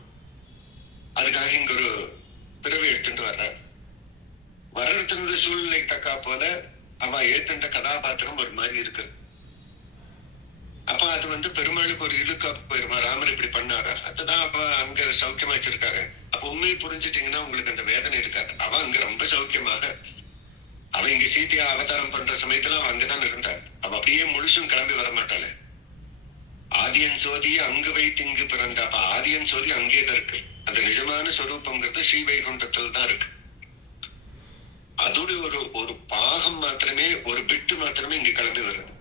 அதுக்காக இங்க ஒரு பிறவை எடுத்துட்டு வர்றது சூழ்நிலைக்கு தக்கா போல அவ ஏத்துண்ட கதாபாத்திரம் ஒரு மாதிரி இருக்குது. அப்ப அது பெருமாளுக்கு ஒரு இழுக்கா போயிருமா, ராமர் இப்படி பண்ணாரா, அதுதான் அவ அங்க சௌக்கியமா வச்சிருக்காரு. அப்ப உண்மையை புரிஞ்சுட்டீங்கன்னா உங்களுக்கு அந்த வேதனை இருக்காது. அவ அங்க ரொம்ப சௌக்கியமாக, அவ இங்க சீதையா அவதாரம் பண்ற சமயத்துல அவ அங்கதான் இருந்தா. அவ அப்படியே முழுசும் கிளம்பி வர மாட்டாளே. ஆதியன் சோதியை அங்கு வைத்து இங்கு பிறந்த. அப்ப ஆதியன் சோதி அங்கேதான் இருக்கு. அந்த நிஜமான ஸ்வரூபம்ங்கிறது ஸ்ரீ வைகுண்டத்தில் தான் இருக்கு. அதோட ஒரு பாகம் மாத்திரமே, ஒரு பிட்டு மாத்திரமே இங்க கிளம்பி வருது.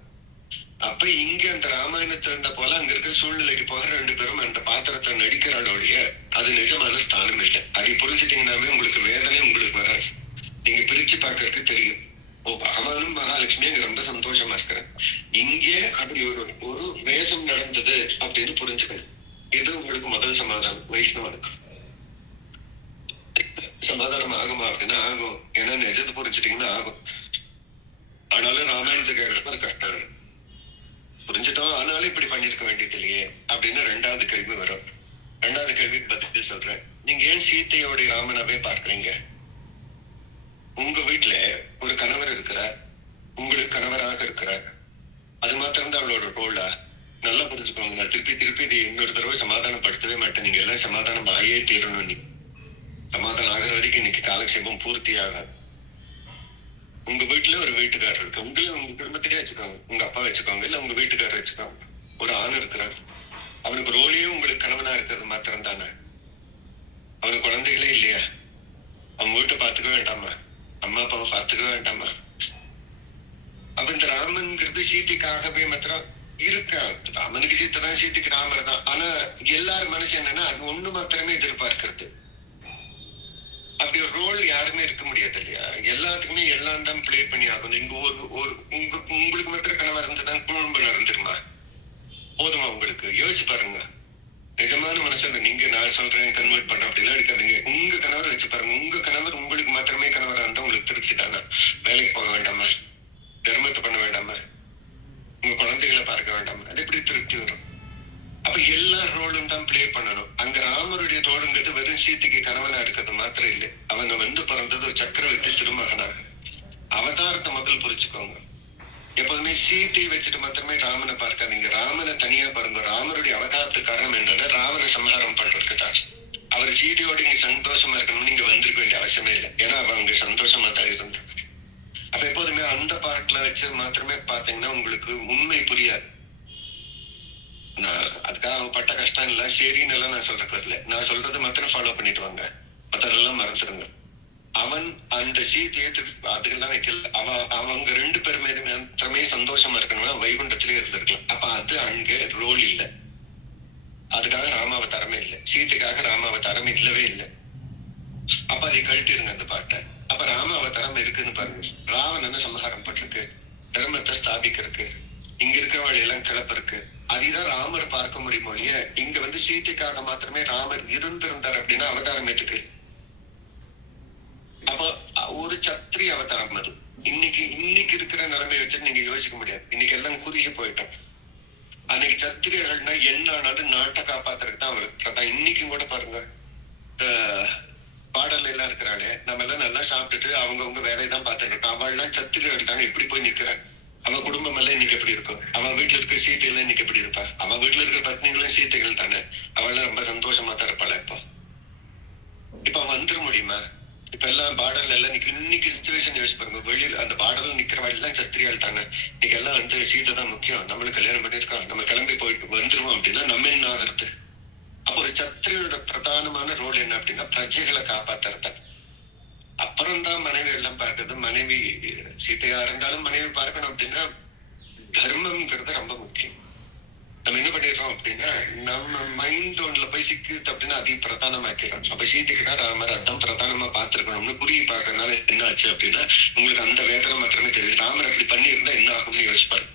அப்ப இங்க அந்த ராமாயணத்துல இருந்த போல அங்க இருக்கிற சூழ்நிலைக்கு போக 2 பேரும் அந்த பாத்திரத்தை நடிக்கிறாளோடைய அது நிஜமான ஸ்தானம் இல்லை. அதை புரிஞ்சுட்டீங்கன்னாவே உங்களுக்கு வேதனை உங்களுக்கு வராது. நீங்க பிரிச்சு பாக்குறதுக்கு தெரியும். ஓ, பகவானும் மகாலட்சுமி அங்க ரொம்ப சந்தோஷமா இருக்கிறேன், இங்கே அப்படி ஒரு வேஷம் நடந்தது அப்படின்னு புரிஞ்சுக்கணும். இது உங்களுக்கு முதல் சமாதானம். வைஷ்ணவனுக்கு சமாதானம் ஆகுமா அப்படின்னா ஆகும். ஏன்னா நிஜத்தை புரிஞ்சுட்டீங்கன்னா ஆகும். ஆனாலும் ராமாயணத்தை கேட்கறப்ப ஒரு கஷ்டம் புரிஞ்சுட்டோம், ஆனாலும் இப்படி பண்ணிருக்க வேண்டியது இல்லையே அப்படின்னு 2வது கேள்வி வரும். 2வது கேள்விக்கு பதில் சொல்றேன். நீங்க ஏன் சீத்தையோடைய ராமனாவே பார்க்கறீங்க? உங்க வீட்டுல ஒரு கணவர் இருக்கிறார், உங்களுக்கு கணவராக இருக்கிறார். அது மாத்திரம் தான் அவளோட ரோலா? நல்லா புரிஞ்சுக்கோங்க. நான் திருப்பி இது இன்னொரு தடவை சமாதானப்படுத்தவே மாட்டேன். நீங்க எல்லாம் சமாதானம் ஆகியே தீரணும். நீ சமாதானம் ஆகிற வரைக்கும் இன்னைக்கு காலக்ஷேபம் பூர்த்தி ஆகாது. உங்க வீட்டுல ஒரு வீட்டுக்காரர் இருக்கு. உங்க குடும்பத்திலே வச்சுக்கோங்க, உங்க அப்பா வச்சுக்கோங்க, இல்ல உங்க வீட்டுக்காரர் வச்சுக்கோங்க. ஒரு ஆண் இருக்கிறார். அவனுக்கு ரோலியே உங்களுக்கு கணவனா இருக்கிறது மாத்திரம் தானே. அவனுக்கு குழந்தைகளே இல்லையா? அவன் வீட்டை பார்த்துக்க வேண்டாமா? அம்மா அப்பாவை பார்த்துக்க வேண்டாமா? அப்ப இந்த ராமன்கிறது சீதைக்காகவே மாத்திரம் இருக்கா? ராமனுக்கு சீத்தை தான், சீதைக்கு ராமர் தான். ஆனா எல்லாரும் மனசு என்னன்னா அது ஒண்ணு மாத்திரமே எதிர்பார்க்கிறது. அப்படி ஒரு ரோல் யாருமே இருக்க முடியாது இல்லையா? எல்லாத்துக்குமே எல்லாம் தான் பிளே பண்ணி ஆகணும். இங்க உங்களுக்கு மாத்திரம் கணவர் இருந்துதான் குடும்பம் நடந்துருமா? போதுமா உங்களுக்கு? யோசிச்சு பாருங்க. நிஜமான மனசுல நீங்க நான் சொல்றேன் கன்வெர்ட் பண்றேன் அப்படிலாம் எடுக்காதீங்க. உங்க கணவர் வச்சு பாருங்க. உங்க கணவர் உங்களுக்கு மாத்திரமே கணவரா இருந்தா உங்களுக்கு திருப்தி தானே? வேலைக்கு போக வேண்டாமா? ராவணன் சீதைக்கு கணவனா இருக்கிறது மாத்திரம் இல்லை, அவன் வந்து பிறந்தது ஒரு சக்கரவர்த்தி திருமகனாக. அவதாரத்தை முதல் புரிச்சுக்கோங்க. எப்போதுமே சீத்தையை வச்சுட்டு மாத்திரமே ராமனை பார்க்காதீங்க. ராமனை தனியா பாருங்க. ராமருடைய அவதாரத்துக்கு காரணம் என்னன்னா ராவண சம்ஹாரம் பண்றதுக்கு தான். அவர் சீதையோட இங்க சந்தோஷமா இருக்கணும்னு நீங்க வந்திருக்க வேண்டிய அவசியமே இல்லை. ஏன்னா அவ அங்க சந்தோஷமா தான் இருந்தா. அப்ப எப்போதுமே அந்த பார்ட்ல வச்சு மாத்திரமே பாத்தீங்கன்னா உங்களுக்கு உண்மை புரியாது. நான் அதுக்காக அவ பட்ட கஷ்டம் இல்ல சரின்னு எல்லாம் நான் சொல்றதுக்கு வரல. நான் சொல்றது மாத்திரம் ஃபாலோ பண்ணிட்டு வாங்க, மத்ததெல்லாம் மறந்துடுங்க. அவன் அந்த சீதையை அதுக்கெல்லாம் வைக்கல. அவங்க 2 பேருமே மாத்திரமே சந்தோஷமா இருக்கணும்னா வைகுண்டத்திலே இருந்திருக்கலாம். அப்ப அது அங்க ரோல் இல்ல. அதுக்காக ராமாவதாரமே இல்லை, சீதைக்காக ராமாவதாரம் இல்லவே இல்லை. அப்ப அதை கழட்டிருங்க அந்த பாட்டை. அப்ப ராமாவதாரம் இருக்குன்னு பாருங்க. ராவணனை சம்ஹாரம் பண்றதுக்கு, தர்மத்தை ஸ்தாபிக்கிறதுக்கு, இங்க இருக்கிறவள் எல்லாம் கிளப்பிருக்கு. அதுதான் ராமர் பார்க்க முடியும் ஒழிய இங்க வந்து சீதைக்காக மாத்திரமே ராமர் இருந்திருந்தார் அப்படின்னா அவதாரம் எதுக்கு? அப்ப ஒரு சத்திரிய அவதாரம் அது. இன்னைக்கு இருக்கிற நிலைமை வச்சு நீங்க யோசிக்க முடியாது. இன்னைக்கு எல்லாம் குறுகி போயிட்டோம். அன்னைக்கு சத்திரியர்கள்னா என்ன ஆனாலும் நாட்டை காப்பாத்துறதுக்கு தான் அவருக்கு. இன்னைக்கும் கூட பாருங்க, பாடல் எல்லாம் இருக்கிறாளே, நம்ம எல்லாம் நல்லா சாப்பிட்டுட்டு அவங்கவுங்க வேலையதான் பார்த்துட்டு இருக்கோம். அவள் எல்லாம் சத்திரியர்கள் தானே எப்படி போய் நிக்கிறான். அவ குடும்பம் எல்லாம் இன்னைக்கு எப்படி இருக்கும்? அவ வீட்டுல இருக்க சீத்தை எல்லாம் இன்னைக்கு எப்படி இருப்பா? அவ வீட்டுல இருக்கிற பத்னிகளும் சீத்தைகள் தானே. அவள் ரொம்ப சந்தோஷமா தான் இருப்பாள். இப்ப வந்துட முடியுமா? இப்ப எல்லாம் பாடல் எல்லாம் இன்னைக்கு சிச்சுவேஷன் யோசிச்சு பாருங்க. வெளியில அந்த பாடல் நிக்கிறவாள் எல்லாம் சத்திரியாள் தானே. இன்னைக்கு எல்லாம் வந்து சீத்தை தான் முக்கியம், நம்மளுக்கு கல்யாணம் பண்ணிருக்கோம், நம்ம கிளம்பி போயிட்டு வந்துருவோம் அப்படின்னா நம்ம என்ன ஆகிறது? அப்ப ஒரு சத்திரியோட பிரதானமான ரோல் என்ன அப்படின்னா பிரஜைகளை காப்பாத்துறது. அப்புறம்தான் மனைவி எல்லாம் பார்க்கறது. மனைவி சீத்தையா இருந்தாலும் மனைவி பார்க்கணும் அப்படின்னா தர்மம்ங்கிறது ரொம்ப முக்கியம். நம்ம என்ன பண்ணிடுறோம் அப்படின்னா நம்ம மைண்ட் ஒன்ல போய் சிக்கிது அப்படின்னா அதையும் பிரதானமாக்கிறோம். அப்ப சீதைக்கு தான் ராமர் அதான் பிரதானமா பார்த்திருக்கணும்னு குறி பார்க்கறதுனால என்ன ஆச்சு அப்படின்னா உங்களுக்கு அந்த வேதனை மாத்திரமே தெரியுது. ராமர் அப்படி பண்ணி இருந்தா என்ன ஆகும்னு யோசிப்பாரு.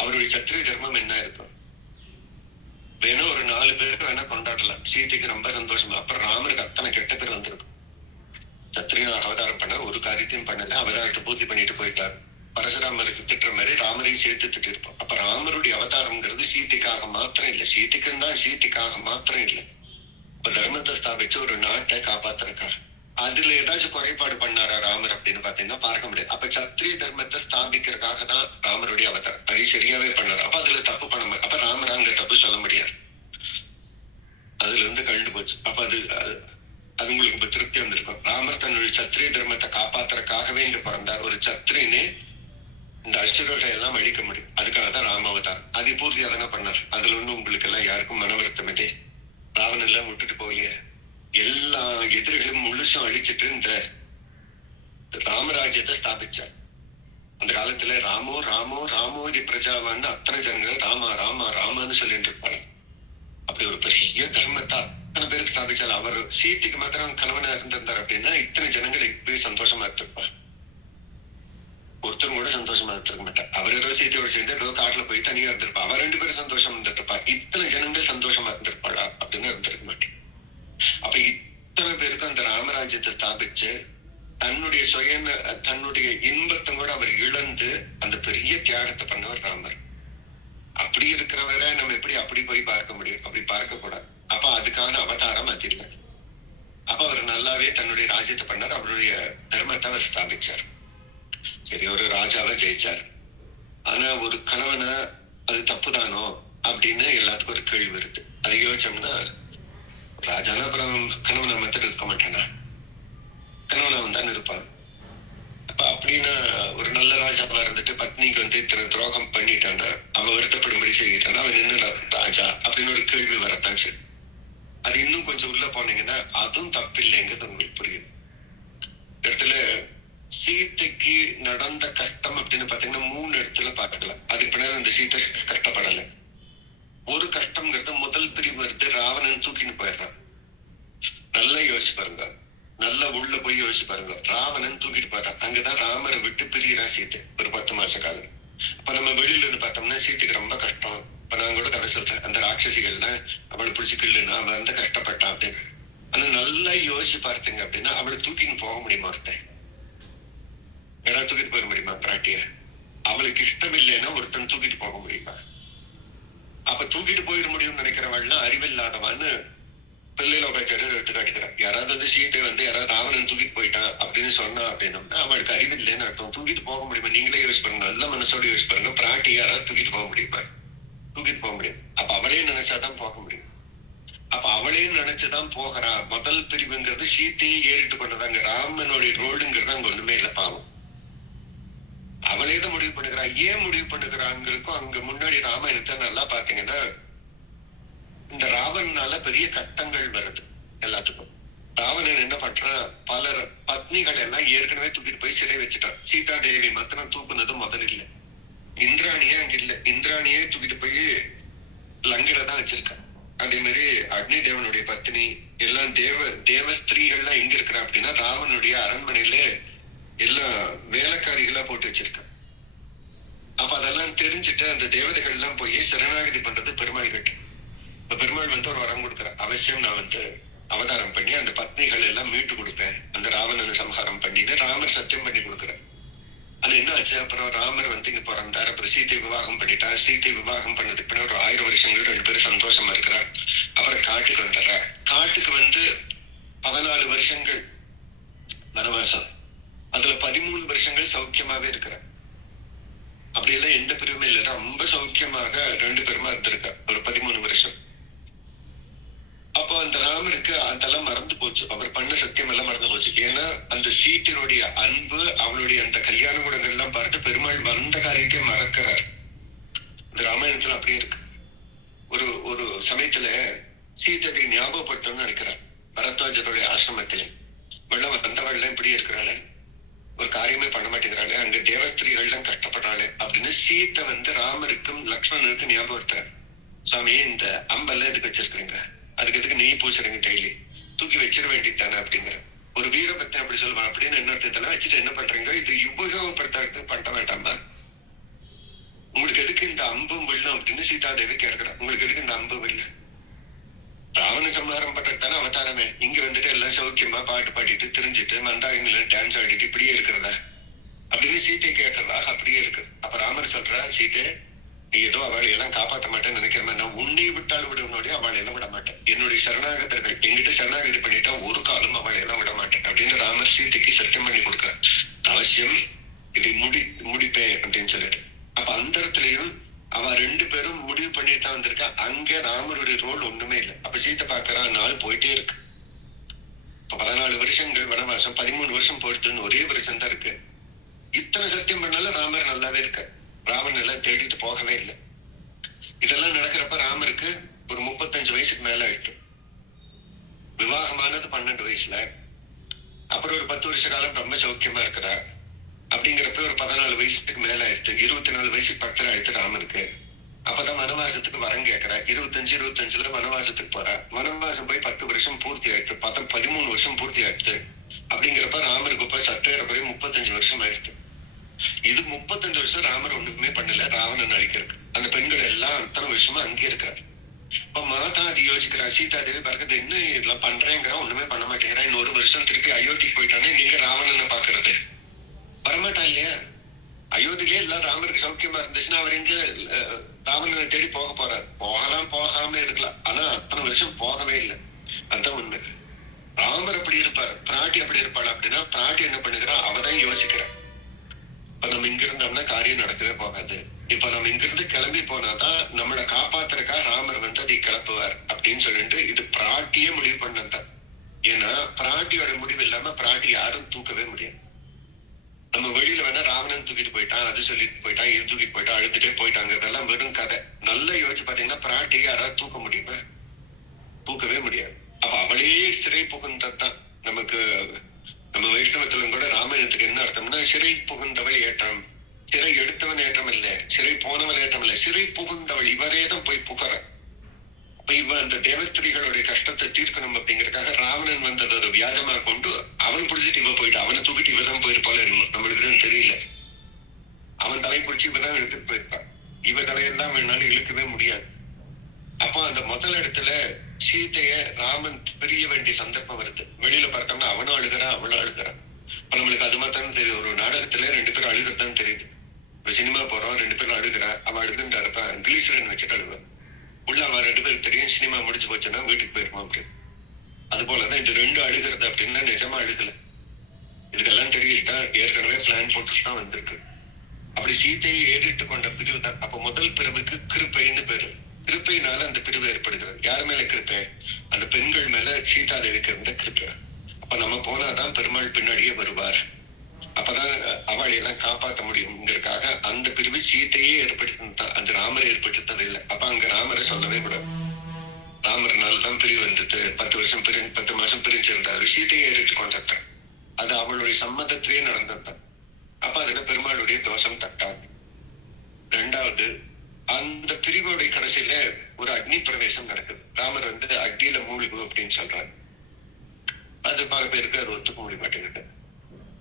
அவருடைய சத்திரிய தர்மம் என்ன இருக்கும்? வேணா ஒரு 4 பேருக்கு வேணா கொண்டாடலாம், சீதைக்கு ரொம்ப சந்தோஷமா. அப்புறம் ராமருக்கு அத்தனை கெட்ட பேர் வந்திருக்கும். சத்திரியனாக அவதாரம் பண்ண ஒரு காரியத்தையும் பண்ணல, அவதாரத்தை பூர்த்தி பண்ணிட்டு போயிட்டாரு. பரசுராமருக்கு திட்டுற மாதிரி ராமரையும் சேர்த்து திட்டு இருப்போம். அப்ப ராமருடைய அவதாரம்ங்கிறது சீதைக்காக மாத்திரம் இல்லை, சீதைக்காக மாத்திரம் இல்லை. இப்ப தர்மத்தை ஸ்தாபிச்சு ஒரு நாட்டை காப்பாத்துறக்காக. அதுல ஏதாச்சும் குறைபாடு பண்ணாரா ராமர் அப்படின்னு பாத்தீங்கன்னா பார்க்க முடியாது. அப்ப சத்திரிய தர்மத்தை ஸ்தாபிக்கிறதுக்காக தான் ராமருடைய அவதாரம். அதை சரியாவே பண்ணாரு. அப்ப அதுல தப்பு பண்ண முடியாது. அப்ப ராமர் அங்க தப்பு சொல்ல முடியாது. அதுல இருந்து கழிந்து போச்சு. அப்ப அது உங்களுக்கு இப்ப திருப்தி வந்திருக்கும். ராமர் தன்னுடைய சத்திரிய தர்மத்தை காப்பாத்துறதுக்காகவே இங்க பிறந்தார். ஒரு சத்திரியனே இந்த அசுரர்களை எல்லாம் அழிக்க முடியும். அதுக்காக தான் ராம அவதாரம். அதை பூர்த்தி அதனை பண்ணார். அதுல ஒண்ணு உங்களுக்கு எல்லாம் யாருக்கும் மன வருத்தம் இல்லையே. ராவன் எல்லாம் விட்டுட்டு போகலையே. எல்லா எதிரிகளும் முழுசும் அழிச்சிட்டு இந்த ராமராஜ்யத்தை ஸ்தாபிச்சார். அந்த காலத்துல ராமோ இது பிரஜாவான்னு அத்தனை ஜனங்கள் ராமான்னு சொல்லிட்டு இருப்பாங்க. அப்படி ஒரு பெரிய தர்மத்தை அத்தனை பேருக்கு ஸ்தாபிச்சார். அவர் சீதைக்கு மாத்திரம் கணவனா இருந்திருந்தார் அப்படின்னா இத்தனை ஜனங்கள் இப்படி சந்தோஷமா இருந்திருப்பார். ஒருத்தரும் கூட சந்தோஷமா இருந்திருக்க மாட்டார். அவர் ஏதோ சீத்தையோட சேர்ந்து ஏதோ காட்டுல போய் தனியா இருந்திருப்பா. அவர் 2 பேரும் சந்தோஷமா இருந்திருப்பார். இத்தனை ஜனங்கள் சந்தோஷமா இருந்திருப்பாளா அப்படின்னு இருந்திருக்க மாட்டேன். அப்ப இத்தனை பேருக்கும் அந்த ராமராஜ்யத்தை ஸ்தாபிச்சு தன்னுடைய இன்பத்தை கூட அவர் இழந்து அந்த பெரிய தியாகத்தை பண்ணவர் ராமர். அப்படி இருக்கிறவரை நம்ம எப்படி அப்படி போய் பார்க்க முடியும்? அப்படி பார்க்க கூடாது. அப்ப அதுக்கான அவதாரம் அது இல்லை. அப்ப அவர் நல்லாவே தன்னுடைய ராஜ்யத்தை பண்ணார். அவருடைய தர்மத்தை அவர் ஸ்தாபிச்சார். சரி, ஒரு ராஜாவை ஜெயிச்சார். ஆனா ஒரு கணவனை அது தப்புதானோ அப்படின்னு எல்லாத்துக்கும் ஒரு கேள்வி வருது. அது யோசிச்சோம்னா ராஜானா அப்புறம் கணவனை மாத்திரம் இருக்க மாட்டானா? கணவனை வந்தான்னு இருப்பான். அப்ப அப்படின்னா ஒரு நல்ல ராஜாவா இருந்துட்டு பத்னிக்கு வந்து இத்தனை துரோகம் பண்ணிட்டானா, அவன் வருத்தப்படும்படி செய்யிட்டானா, அவன் என்ன ராஜா அப்படின்னு ஒரு கேள்வி வரத்தான். சரி, அது இன்னும் கொஞ்சம் உள்ள போனீங்கன்னா அதுவும் தப்பு இல்லைங்கிறது உங்களுக்கு புரியும். இடத்துல சீதைக்கு நடந்த கஷ்டம் அப்படின்னு பாத்தீங்கன்னா 3 இடத்துல பார்க்கலாம். அதுக்கு பின்னாடி அந்த சீத்தை கஷ்டப்படலை. ஒரு கஷ்டம்ங்கிறது முதல் பிரிவு வருது, ராவணன் தூக்கின்னு போயிடுறான். நல்லா யோசிச்சு பாருங்க, நல்லா உள்ள போய் யோசிச்சு பாருங்க. ராவணன் தூக்கிட்டு போயிடுறான். அங்கதான் ராமரை விட்டு பிரியறா சீத்தை ஒரு 10 மாச காலம். அப்ப நம்ம வெளியில இருந்து பார்த்தோம்னா சீத்தைக்கு ரொம்ப கஷ்டம். இப்ப நான் கூட கதை சொல்றேன், அந்த ராட்சசிகள்னா அவளை பிடிச்சிக்கலன்னா அவ வந்து கஷ்டப்பட்டான் அப்படின்னு. ஆனா நல்லா யோசிச்சு பார்த்தீங்க அப்படின்னா அவளை தூக்கின்னு போக முடியுமா? ஒருத்தன் ஏடா தூக்கிட்டு போயிட முடியுமா பிராட்டிய? அவளுக்கு இஷ்டம் இல்லைன்னா ஒருத்தன் தூக்கிட்டு போக முடியுமா? அப்ப தூக்கிட்டு போயிட முடியும்னு நினைக்கிறவள்லாம் அறிவில்லாதவான்னு பிள்ளையில உட்காச்சாரு எடுத்து காட்டுக்கிறான். யாராவது வந்து சீத்தை வந்து யாராவது ராவணன் தூக்கிட்டு போயிட்டான் அப்படின்னு சொன்னா அப்படின்னோம்னா அவளுக்கு அறிவில்லைன்னு அர்த்தம். தூக்கிட்டு போக முடியுமா? நீங்களே யோசிச்சு பாருங்க, நல்ல மனசோட யோசிச்சு பாருங்க. பிராட்டி யாராவது தூக்கிட்டு போக முடியுமா? தூக்கிட்டு போக முடியும். அப்ப அவளே நினைச்சாதான் போக முடியும். அப்ப அவளே நினைச்சுதான் போகிறா. முதல் பிரிவுங்கிறது சீத்தையை ஏறிட்டு கொண்டதாங்க. ராமனுடைய ரோடுங்கிறது அங்க ஒண்ணுமே இல்ல, பாவம். அவளே தான் முடிவு பண்ணுகிறா. ஏன் முடிவு பண்ணுகிறாங்களுக்கும் அங்க முன்னாடி ராமாயணத்தை நல்லா பாத்தீங்கன்னா இந்த ராவணனால பெரிய கட்டங்கள் வருது எல்லாத்துக்கும். ராவணன் என்ன பண்றான், பலர் பத்னிகள் எல்லாம் ஏற்கனவே தூக்கிட்டு போய் சிறை வச்சுட்டான். சீதா தேவி மாத்திரம் தூக்குனது முதல் இல்ல. இந்திராணியே அங்க இல்ல. இந்திராணியே தூக்கிட்டு போய் லங்கையில தான் வச்சிருக்கான். அதே மாதிரி அக்னி தேவனுடைய பத்னி எல்லாம் தேவ ஸ்திரீகள்லாம் எங்க இருக்கிறா அப்படின்னா ராவனுடைய அரண்மனையில எல்லாம் வேலைக்காரிகளா போட்டு வச்சிருக்கான். அப்ப அதெல்லாம் தெரிஞ்சுட்டு அந்த தேவதைகள் எல்லாம் போய் சரணாகதி பண்றது பெருமாள் கிட்ட. இப்ப பெருமாள் வந்து ஒரு வரம் கொடுக்குற, அவசியம் நான் வந்து அவதாரம் பண்ணி அந்த பத்னிகள் எல்லாம் மீட்டு கொடுப்பேன், அந்த ராவணனை சம்ஹாரம் பண்ணின்னு ராமர் சத்தியம் பண்ணி கொடுக்குறேன். அது என்ன ஆச்சு, அப்புறம் ராமர் வந்து இங்க பிறந்தார். அப்புறம் சீத்தை விவாகம் பண்ணிட்டார். சீத்தை விவாகம் பண்ணதுக்கு பின்னாடி ஒரு 1000 வருஷங்கள் 2 பேரும் சந்தோஷமா இருக்கிறார். அப்புறம் காட்டுக்கு வந்துடுறார். காட்டுக்கு வந்து 14 வருஷங்கள் வனவாசம். அதுல 13 வருஷங்கள் சௌக்கியமாவே இருக்கிறார். அப்படியெல்லாம் எந்த பிரிவுமே இல்லை, ரொம்ப சௌக்கியமாக 2 பேருமா இருந்திருக்கா ஒரு 13 வருஷம். அப்போ அந்த ராமருக்கு அதெல்லாம் மறந்து போச்சு. அவர் பண்ண சத்தியம் எல்லாம் மறந்து போச்சு. ஏன்னா அந்த சீட்டினுடைய அன்பு, அவளுடைய அந்த கல்யாண குணங்கள் எல்லாம் பார்த்து பெருமாள் வந்த காரியத்தை மறக்கிறார். இந்த ராமாயணத்துல அப்படியே இருக்கு. ஒரு சமயத்துல சீதை ஞாபகப்படுத்தணும்னு நினைக்கிறார். பரத்வாஜருடைய ஆசிரமத்திலே வெள்ளம் வந்தவள் இப்படி இருக்கிறாளே, ஒரு காரியமே பண்ண மாட்டேங்கிறாளே, அங்க தேவஸ்திரீகள்லாம் கஷ்டப்படுறாளே அப்படின்னு சீத்தை வந்து ராமருக்கும் லக்ஷ்மணனுக்கும் ஞாபகப்படுத்துறாரு. சுவாமி, இந்த அம்பெல்லாம் எதுக்கு வச்சிருக்கீங்க, அதுக்கு எதுக்கு நெய் பூசுறீங்க, டெய்லி தூக்கி வச்சிட வேண்டியதானே அப்படிங்கிற ஒரு வீரபத்திரம் அப்படி சொல்லுவான். அப்படின்னு என்ன அர்த்தத்தெல்லாம் வச்சுட்டு என்ன பண்றீங்க, இது உபயோகப்படுத்துறதுக்கு பண்ண வேண்டாமா, உங்களுக்கு எதுக்கு இந்த அம்பும் வில்லும் அப்படின்னு சீதாதேவி கேட்கிறான். உங்களுக்கு எதுக்கு இந்த அம்பு வில்லு, ராவண சம்ஹாரம் பண்றதுதானே அவதாரமே. இங்க வந்துட்டு எல்லாம் சௌக்கியமா பாட்டு பாடிட்டு திரிஞ்சிட்டு மந்தாகினில டான்ஸ் ஆடிட்டு இப்படியே இருக்கிறதா அப்படின்னு சீத்தை கேட்கறதாக அப்படியே இருக்கு. அப்ப ராமர் சொல்றா, சீத்தை நீ ஏதோ அவளை எல்லாம் காப்பாற்ற மாட்டேன்னு நினைக்கிறேன், நான் உன்னை விட்டால் விடுவனுடைய அவளை எல்லாம் விட மாட்டேன். என்னுடைய சரணாகதர்கள் எங்கிட்ட சரணாகதி பண்ணிட்டா ஒரு காலம் அவளை எல்லாம் விட மாட்டேன் அப்படின்னு ராமர் சீதைக்கு சத்தியம் பண்ணி கொடுக்குறேன். அவசியம் இதை முடிப்பேன் அப்படின்னு சொல்லிட்டு. அப்ப அந்த இடத்துலயும் அவ 2 பேரும் முடிவு பண்ணிட்டு தான் வந்திருக்கா. அங்க ராமருடைய ரோல் ஒண்ணுமே இல்லை. அப்ப சீத்தை பாக்குறா, நாள் போயிட்டே இருக்கு. இப்ப 14 வருஷங்கள் வனவாசம், 13 வருஷம் போயிடுதுன்னு ஒரே வருஷம் தான் இருக்கு. இத்தனை சத்தியம் பண்ணாலும் ராமர் நல்லாவே இருக்க. ராமன் எல்லாம் தேடிட்டு போகவே இல்லை. இதெல்லாம் நடக்கிறப்ப ராமருக்கு ஒரு 35 வயசுக்கு மேல ஆயிட்டு. விவாகமானது 12 வயசுல. அப்புறம் ஒரு 10 வருஷ காலம் ரொம்ப சௌக்கியமா இருக்கிறா. அப்படிங்கிறப்ப ஒரு 14 வயசுக்கு மேல ஆயிடுச்சு. 24 வயசுக்கு பக்கத்துல ஆயிடுச்சு ராமருக்கு. அப்பதான் வனவாசத்துக்கு வரம் கேட்கிறா. 25 வனவாசத்துக்கு போறா. வனவாசம் போய் 10 வருஷம் பூர்த்தி ஆயிடுச்சு. 13 வருஷம் பூர்த்தி ஆயிடுச்சு. அப்படிங்கிறப்ப ராமருக்கு இப்ப சற்றேறக்குறைய 35 வருஷம் ஆயிடுச்சு. இது 35 வருஷம் ராமர் ஒண்ணுமே பண்ணல ராவணன் அழிக்கிறதுக்கு. அந்த பெண்கள் எல்லாம் அத்தனை வருஷமா அங்கே இருக்கிறார். இப்ப மாதா அது யோசிக்கிறா, சீதா தேவி பறக்கிறது என்ன இதெல்லாம் பண்றேங்கிற, ஒண்ணுமே பண்ண மாட்டேங்கிறா. இன்னொரு வருஷம் திருப்பி அயோத்திக்கு போயிட்டானே, நீங்க ராவணனை பாக்குறது வரமாட்டான் இல்லையா? அயோத்தியிலே எல்லாம் ராமருக்கு சௌக்கியமா இருந்துச்சுன்னா அவர் எங்க ராவணனை தேடி போக போறார்? போகலாம், போகாம இருக்கலாம். ஆனா அத்தனை வருஷம் போகவே இல்லை. அதுதான் உண்மை. ராமர் அப்படி இருப்பார், பிராட்டி அப்படி இருப்பாள். அப்படின்னா பிராட்டி என்ன பண்ணுகிறா, அவதான் யோசிக்கிறார். இப்ப நம்ம இங்க இருந்தோம்னா காரியம் நடக்கவே போகாது. இப்ப நம்ம இங்கிருந்து கிளம்பி போனாதான் நம்மளை காப்பாத்துறக்கா ராமர் வந்து அதை கிளப்புவார் அப்படின்னு சொல்லிட்டு இது பிராட்டியே முடிவு பண்ணதான். ஏன்னா பிராட்டியோட முடிவு இல்லாம பிராட்டி யாரும் தூக்கவே முடியாது. நம்ம வெளியில வேணா ராவணன் தூக்கிட்டு போயிட்டான், அது சொல்லிட்டு போயிட்டான், இது தூக்கிட்டு போயிட்டான், அழுத்துட்டே போயிட்டாங்கிறதெல்லாம் வெறும் கதை. நல்லா யோசிச்சு பாத்தீங்கன்னா பிராட்டி யாராவது தூக்க முடியுமா? தூக்கவே முடியாது. அப்ப அவளே சிறை புகுந்ததான். நமக்கு நம்ம வைஷ்ணவத்துல கூட ராமாயணத்துக்கு என்ன அர்த்தம்னா, சிறை புகுந்தவள் ஏற்றம், சிறை எடுத்தவன் ஏற்றம் இல்ல, சிறை போனவள் ஏற்றம் இல்ல, சிறை புகுந்தவள் இவரேதான் போய் புகற. அப்ப இவ அந்த தேவஸ்திரிகளுடைய கஷ்டத்தை தீர்க்கணும் அப்படிங்கறதுக்காக ராவணன் வந்தது ஒரு வியாஜமா கொண்டு அவன் பிடிச்சிட்டு இவ போயிட்டு, அவனை தூக்கிட்டு இவதான் போயிருப்பாள். நம்மளுக்கு தான் தெரியல. அவன் தலை பிடிச்சி இவதான் இழுத்துட்டு போயிருப்பான். இவ தலையெல்லாம் வேணாலும் இழுக்கவே முடியாது. அப்போ அந்த முதல் இடத்துல சீதைய ராமன் பிரிய வேண்டிய சந்தர்ப்பம் வருது. வெளியில பார்த்தோம்னா அவனும் அழுகிறான், அவளும் அழுகிறான். இப்ப நம்மளுக்கு அது மாதிரி தெரியும். ஒரு நாடகத்துல 2 பேரும் அழுகிறதான் தெரியுது. ஒரு சினிமா போறோம், 2 பேரும் அழுகிறா, அவன் அழுதுன்னு இருப்பான், கிளீசரன் வச்சுட்டு அழுவான். உள்ள அவன் 2 பேருக்கு தெரியும், சினிமா முடிஞ்சு போச்சுன்னா வீட்டுக்கு போயிருப்பான் அப்படின்னு. அது போலதான் இந்த ரெண்டு அழுகிறது அப்படின்னா நிஜமா அழுகல. இதுக்கெல்லாம் தெரியுதா ஏற்கனவே பிளான் போட்டு தான் வந்திருக்கு. அப்படி சீத்தையை ஏறிட்டு கொண்ட பிரிவு தான். அப்ப முதல் பிரிவுக்கு கிருப்பைன்னு பேரு. கிருப்பையினால அந்த பிரிவு ஏற்படுகிறது. யார் மேல கிருப்பை? அந்த பெண்கள் மேல சீதாதேவிக்கு இருந்த கிருப்பை. அப்ப நம்ம போனாதான் பெருமாள் பின்னாடியே வருவார். அப்பதான் அவளை எல்லாம் காப்பாற்ற முடியுங்கிறதுக்காக அந்த பிரிவு சீத்தையே ஏற்படுத்தினதான். அது ராமர் ஏற்படுத்தது இல்லை. அப்ப அங்க ராமரை சொல்லவே கூடாது. ராமர்னாலதான் பிரிவு வந்தது. 10 மாசம் பிரிஞ்சிருந்தாரு. சீத்தையை ஏறிட்டு கொண்டாங்க. அது அவளுடைய சம்மதத்திலேயே நடந்திருந்தாங்க. அப்ப அதுல பெருமாளுடைய தோஷம் தட்டாது. ரெண்டாவது, அந்த பிரிவோடைய கடைசியில ஒரு அக்னி பிரவேசம் நடக்குது. ராமர் அக்னியில மூழ்கு அப்படின்னு சொல்றாரு. அது பல பேருக்கு அது ஒத்துக்க முடிய மாட்டேங்குது.